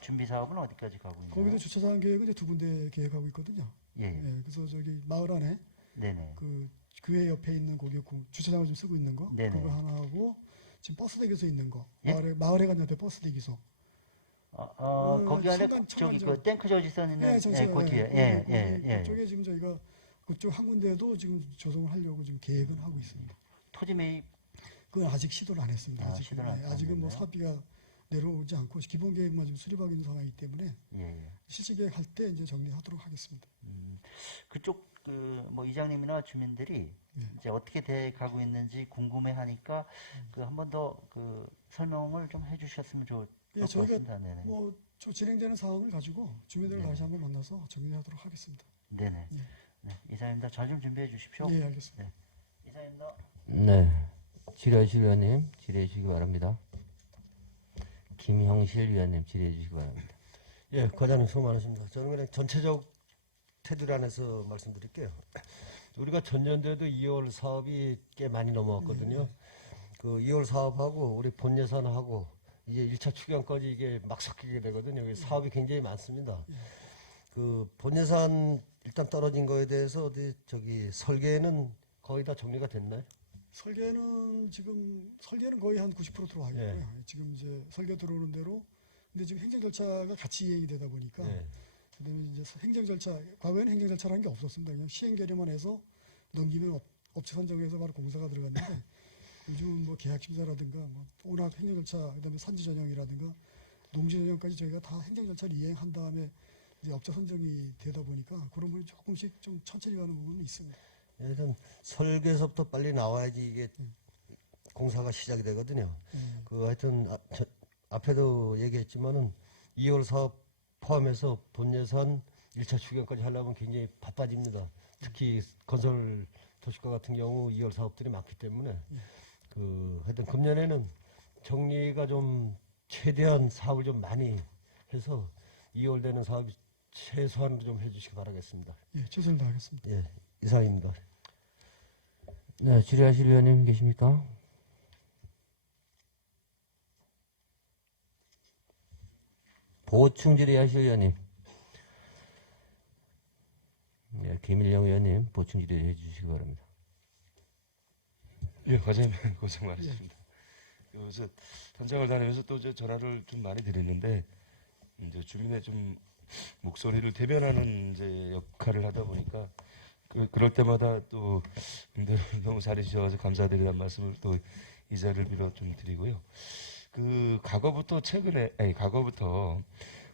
준비 사업은 어디까지 가고 있나요? 거기도 주차장 계획은 이제 2군데 계획하고 있거든요. 예, 예, 그래서 저기 마을 안에 네네. 그 교회 옆에 있는 거기 주차장을 좀 쓰고 있는 거 네네. 그거 하나 하고 지금 버스 대기소 있는 거 예? 마을회관 옆에 버스 대기소 거기 안에 청관- 저기 청관점. 탱크 저지선 있는 그 뒤에 그쪽에 지금 저희가 그쪽 한 군데도 지금 조성을 하려고 지금 계획은 하고 있습니다. 토지 매입 그건 아직 시도를 안 했습니다. 시도를 안 아직은 뭐 했네요. 사비가 내려오지 않고 기본 계획만 좀 수립하고 있는 상황이기 때문에 예. 실질 계획할 때 이제 정리하도록 하겠습니다. 그쪽 그 뭐 이장님이나 주민들이 이제 어떻게 돼 가고 있는지 궁금해하니까 그 한 번 더 그 설명을 좀 해주셨으면 좋을 예, 것 저희가 같습니다. 네네. 뭐 저 진행되는 상황을 가지고 주민들을 다시 한번 만나서 정리하도록 하겠습니다. 네네. 예. 네, 이사님들 잘 좀 준비해 주십시오. 예, 알겠습니다. 이사님들. 네. 질의하실 위원님 질의해 주시기 바랍니다. 김형실 위원님 질의해 주시기 바랍니다. 예, 과장님 수고 많으십니다. 저는 그냥 전체적 테두리 안에서 말씀드릴게요. 우리가 전년도에도 2월 사업이 꽤 많이 넘어왔거든요. 그 2월 사업하고 우리 본 예산하고 이제 1차 추경까지 이게 막 섞이게 되거든요. 그래서 사업이 굉장히 많습니다. 그 본 예산 일단 떨어진 거에 대해서 어디 저기 설계는 거의 다 정리가 됐나요? 설계는 거의 한 90% 들어가겠고요. 지금 이제 설계 들어오는 대로 근데 지금 행정 절차가 같이 이행이 되다 보니까 그다음에 이제 행정 절차 과거에는 행정 절차라는 게 없었습니다. 그냥 시행 결의만 해서 넘기면 업체 선정해서 바로 공사가 들어갔는데 요즘은 뭐 계약 심사라든가 뭐 워낙 행정 절차 그다음에 산지 전형이라든가 농지 전형까지 저희가 다 행정 절차를 이행한 다음에 이제 업체 선정이 되다 보니까 그런 부분이 조금씩 좀 천천히 가는 부분은 있습니다. 일단 설계서부터 빨리 나와야지 이게 공사가 시작이 되거든요. 그 하여튼 앞에도 얘기했지만은 2월 사업 포함해서 본 예산 1차 추경까지 하려면 굉장히 바빠집니다. 특히 건설 도시가 같은 경우 2월 사업들이 많기 때문에 그 하여튼 금년에는 정리가 좀 최대한 사업을 좀 많이 해서 2월 되는 사업이 최소한으로 좀 해주시기 바라겠습니다. 예, 최선을 다하겠습니다. 예, 이상입니다. 네, 질의하실 위원님 계십니까? 보충 질의하실 위원님. 네, 김일영 위원님 보충 질의해 주시기 바랍니다. 예, 과장님 고생 많으십니다. 그래서 현장을 다니면서 또 저 전화를 좀 많이 드리는데 이제 주민의 좀 목소리를 대변하는 이제 역할을 하다 보니까 그럴 때마다 또 응대를 너무 잘해주셔서 감사드리다는 말씀을 또 이 자리를 빌어 좀 드리고요. 그 과거부터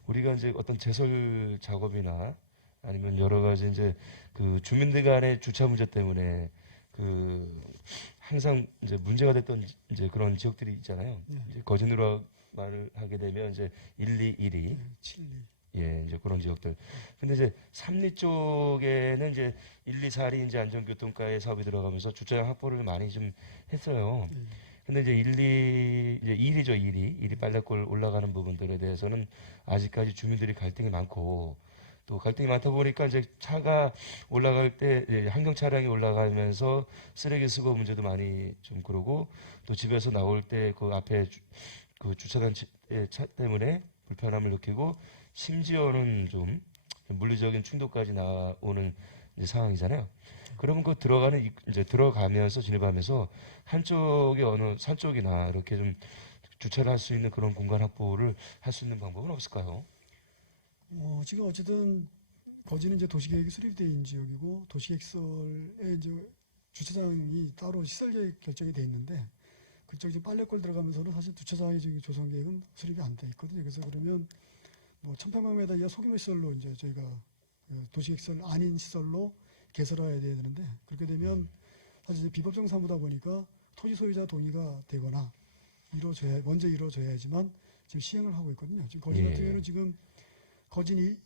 우리가 이제 어떤 제설 작업이나 아니면 여러 가지 이제 그 주민들 간의 주차 문제 때문에 그 항상 이제 문제가 됐던 이제 그런 지역들이 있잖아요. 이제 거진으로 말을 하게 되면 이제 1, 2, 1이 칠리. 예, 이제 그런 지역들. 근데 이제 삼리 쪽에는 이제 1, 2, 4리 이제 안전교통과의 사업이 들어가면서 주차장 확보를 많이 좀 했어요. 근데 이제 1이죠, 1이 빨래골 올라가는 부분들에 대해서는 아직까지 주민들이 갈등이 많고 또 갈등이 많다 보니까 이제 차가 올라갈 때 환경 차량이 올라가면서 쓰레기 수거 문제도 많이 좀 그러고 또 집에서 나올 때 그 앞에 그 주차장 차 때문에 불편함을 느끼고 심지어는 좀 물리적인 충돌까지 나오는 이제 상황이잖아요. 그러면 그 들어가면서 진입하면서 한쪽에 어느 산 쪽이나 이렇게 좀 주차를 할 수 있는 그런 공간 확보를 할 수 있는 방법은 없을까요? 지금 어쨌든 거기는 이제 도시계획이 수립되어 있는 지역이고 도시계획설에 이제 주차장이 따로 시설계획 결정이 돼 있는데 그쪽 이제 빨래골 들어가면서는 사실 주차장의 지금 조성 계획은 수립이 안 돼 있거든요. 그래서 그러면 뭐 1,800m 이하 소규모 시설로 이제 저희가 도시계획설 아닌 시설로 개설해야 되는데 그렇게 되면 사실 비법정 사무다 보니까 토지 소유자 동의가 되거나 먼저 이루어져야지만 지금 시행을 하고 있거든요. 지금 거진 같은 경우는 지금 거진이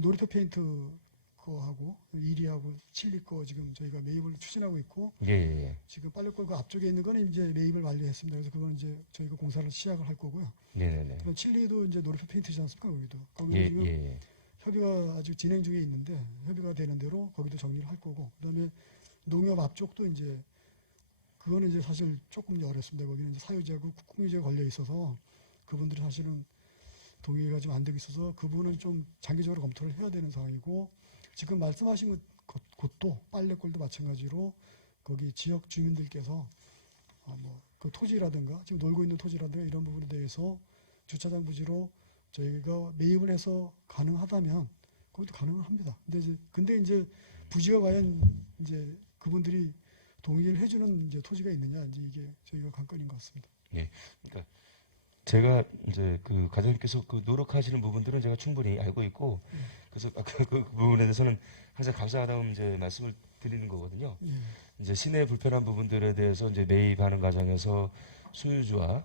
놀이터 페인트 거하고 1위하고 7리 거 지금 저희가 매입을 추진하고 있고 지금 빨래골 그 앞쪽에 있는 거는 이제 매입을 완료했습니다. 그래서 그건 이제 저희가 공사를 시작을 할 거고요. 네네네. 7리도 이제 놀이터 페인트지 않습니까? 거기도 지금 협의가 아직 진행 중에 있는데 협의가 되는 대로 거기도 정리를 할 거고 그다음에 농협 앞쪽도 이제 그거는 이제 사실 조금 어렵습니다. 거기는 이제 사유지하고 국공유지가 걸려 있어서 그분들이 사실은 동의가 좀 안 되고 있어서 그분은 좀 장기적으로 검토를 해야 되는 상황이고 지금 말씀하신 곳도 빨래골도 마찬가지로 거기 지역 주민들께서 그 토지라든가 지금 놀고 있는 토지라든가 이런 부분에 대해서 주차장 부지로 저희가 매입을 해서 가능하다면 그것도 가능합니다. 근데 이제 부지가 과연 이제 그분들이 동의를 해주는 이제 토지가 있느냐 이제 이게 저희가 관건인 것 같습니다. 예, 그러니까 제가 이제 그 과장님께서 그 노력하시는 부분들은 제가 충분히 알고 있고, 그래서 아까 그 부분에 대해서는 항상 감사하다는 이제 말씀을 드리는 거거든요. 이제 시내 불편한 부분들에 대해서 이제 매입하는 과정에서 소유주와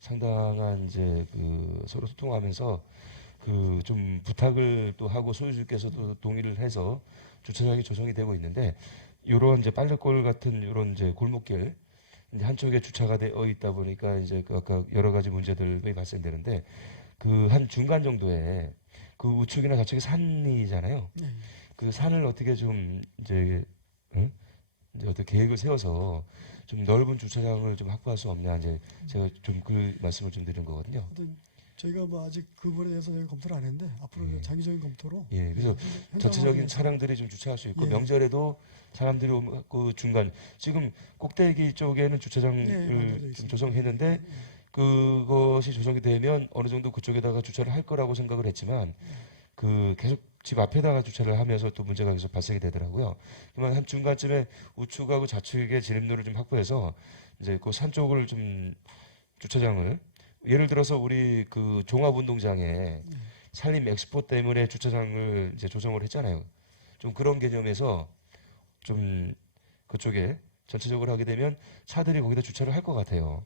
상당한 이제 그 서로 소통하면서 그 좀 부탁을 또 하고 소유주께서도 동의를 해서 주차장이 조성이 되고 있는데, 요런 이제 빨래골 같은 요런 이제 골목길 이제 한쪽에 주차가 되어 있다 보니까 이제 그 아까 여러 가지 문제들이 발생되는데, 그 한 중간 정도에 그 우측이나 좌측이 산이잖아요. 그 산을 어떻게 좀 이제 이제 어떤 계획을 세워서 좀 넓은 주차장을 좀 확보할 수 없냐, 이제 제가 좀 그 말씀을 좀 드린 거거든요. 아무튼 저희가 뭐 아직 그 부분에 대해서 저희가 검토를 안 했는데 앞으로 장기적인 검토로 예, 그래서 현장 전체적인 확인해서 차량들이 좀 주차할 수 있고, 예. 명절에도 사람들이 오면 그 중간 지금 꼭대기 쪽에는 주차장을 만들어져 좀 있습니다. 조성했는데, 그것이 조성이 되면 어느 정도 그쪽에다가 주차를 할 거라고 생각을 했지만, 그 계속 집 앞에다가 주차를 하면서 또 문제가 계속 발생이 되더라고요. 그러면 한 중간쯤에 우측하고 좌측의 진입로를 좀 확보해서 이제 그 산 쪽을 좀 주차장을, 예를 들어서 우리 그 종합운동장에 산림 엑스포 때문에 주차장을 이제 조성을 했잖아요. 좀 그런 개념에서 좀 그쪽에 전체적으로 하게 되면 차들이 거기다 주차를 할 것 같아요.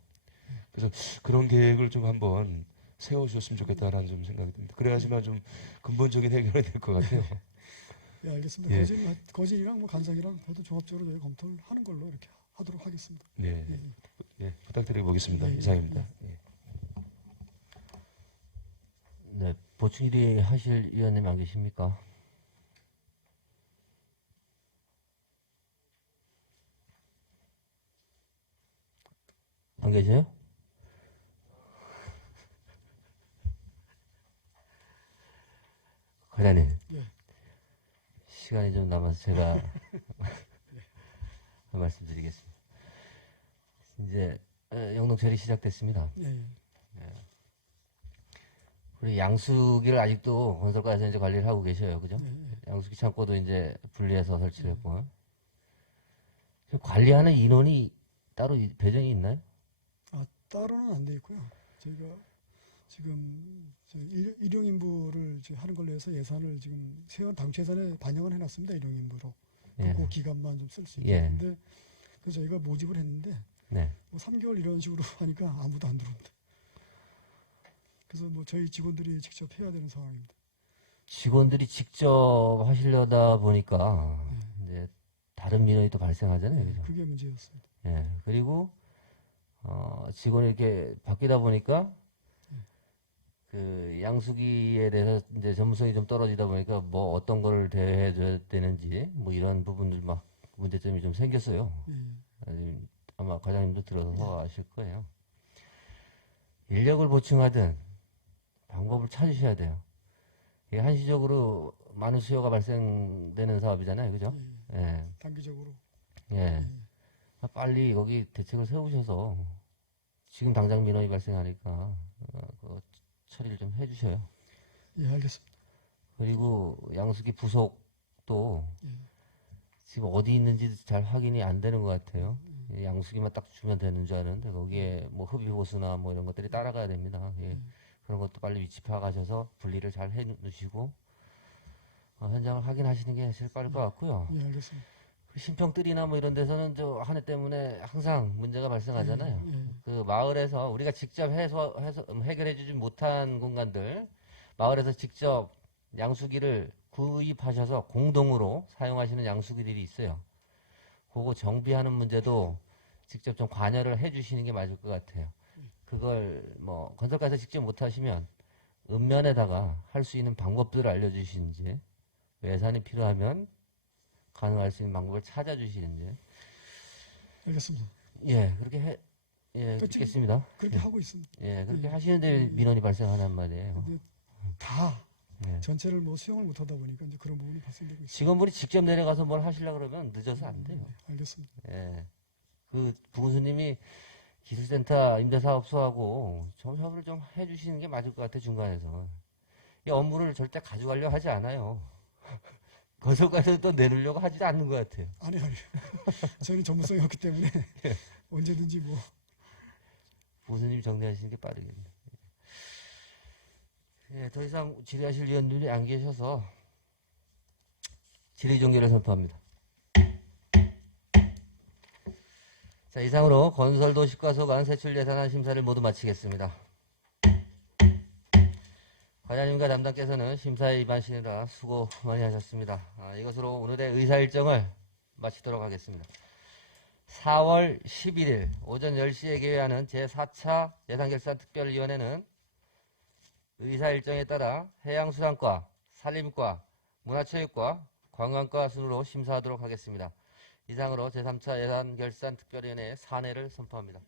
그래서 그런 계획을 좀 한번 세워주셨으면 좋겠다라는 좀 생각이 듭니다. 그래야지만 좀 근본적인 해결이 될 것 같아요. 예, 알겠습니다. 예. 거진이랑 뭐 간성이랑 모두 종합적으로 저희 검토를 하는 걸로 이렇게 하도록 하겠습니다. 네, 예, 부탁드려 보겠습니다. 예, 예, 이상입니다. 예. 네, 보충 질의하실 위원님 안 계십니까? 안 계세요? 과장님, 예. 시간이 좀 남아서 제가 한 말씀 드리겠습니다. 이제 영농철이 시작됐습니다. 예. 우리 양수기를 아직도 건설과에서 이제 관리를 하고 계셔요, 그죠? 예. 양수기 창고도 이제 분리해서 설치를 했고, 관리하는 인원이 따로 배정이 있나요? 아, 따로는 안 돼 있고요. 저희가 지금 일용 인부를 이제 하는 걸로 해서 예산을 지금 세원 당초 예산에 반영을 해놨습니다. 일용 인부로 예. 그 기간만 좀 쓸 수 있게. 예. 근데 그래서 저희가 모집을 했는데 네. 뭐 3개월 이런 식으로 하니까 아무도 안 들어옵니다. 그래서 뭐 저희 직원들이 직접 해야 되는 상황입니다. 직원들이 직접 하시려다 보니까 이제 다른 민원이 또 발생하잖아요, 그죠? 그게 문제였습니다. 예. 그리고 직원이 이렇게 바뀌다 보니까 그 양수기에 대해서 이제 전문성이 좀 떨어지다 보니까 뭐 어떤 거를 대해줘야 되는지 뭐 이런 부분들 막 문제점이 좀 생겼어요. 아마 과장님도 들어서 아실 거예요. 인력을 보충하든 방법을 찾으셔야 돼요. 이게 한시적으로 많은 수요가 발생되는 사업이잖아요, 그죠? 예. 단기적으로. 예. 빨리 거기 대책을 세우셔서 지금 당장 민원이 발생하니까 그 처리를 좀 해주셔요. 예, 알겠습니다. 그리고 양수기 부속도 지금 어디 있는지 잘 확인이 안 되는 것 같아요. 양수기만 딱 주면 되는 줄 아는데 거기에 뭐 흡입 호스나 뭐 이런 것들이 따라가야 됩니다. 예. 그런 것도 빨리 위치 파악하셔서 분리를 잘 해놓으시고 현장을 확인하시는 게 제일 빠를 것 같고요. 예, 알겠습니다. 그 신평들이나 뭐 이런 데서는 저 한 해 때문에 항상 문제가 발생하잖아요. 그 마을에서 우리가 직접 해서 해결해주지 못한 공간들, 마을에서 직접 양수기를 구입하셔서 공동으로 사용하시는 양수기들이 있어요. 그거 정비하는 문제도 직접 좀 관여를 해주시는 게 맞을 것 같아요. 그걸 뭐 건설가에서 직접 못하시면 읍면에다가 할 수 있는 방법들을 알려주시는지, 예산이 필요하면 가능할 수 있는 방법을 찾아주시는지. 알겠습니다. 예, 그렇게 지금 듣겠습니다. 그렇게 하고 있습니다. 예, 그렇게 하시는데 민원이 발생하는 말이에요. 근데 다 예. 전체를 뭐 수용을 못하다 보니까 이제 그런 부분이 발생되고 있습니다. 직원분이 직접 내려가서 뭘 하시려고 그러면 늦어서 안 돼요. 알겠습니다. 예. 그 부군수님이 기술센터 임대사업소하고 좀 협의를 좀 해주시는 게 맞을 것 같아요, 중간에서. 이 업무를 절대 가져가려고 하지 않아요. 건설과에서 또 내놓으려고 하지도 않는 것 같아요. 아니. 저희는 전문성이 없기 때문에 언제든지 뭐. 부군수님이 정리하시는 게 빠르겠네요. 예, 더 이상 질의하실 위원들이 안 계셔서 질의 종결을 선포합니다. 자, 이상으로 건설도시과 소관 세출예산안 심사를 모두 마치겠습니다. 과장님과 담당께서는 심사에 임하시느라 수고 많이 하셨습니다. 이것으로 오늘의 의사 일정을 마치도록 하겠습니다. 4월 11일 오전 10시에 개회하는 제4차 예산결산특별위원회는 의사 일정에 따라 해양수산과, 산림과, 문화체육과, 관광과 순으로 심사하도록 하겠습니다. 이상으로 제3차 예산결산특별위원회 산회를 선포합니다.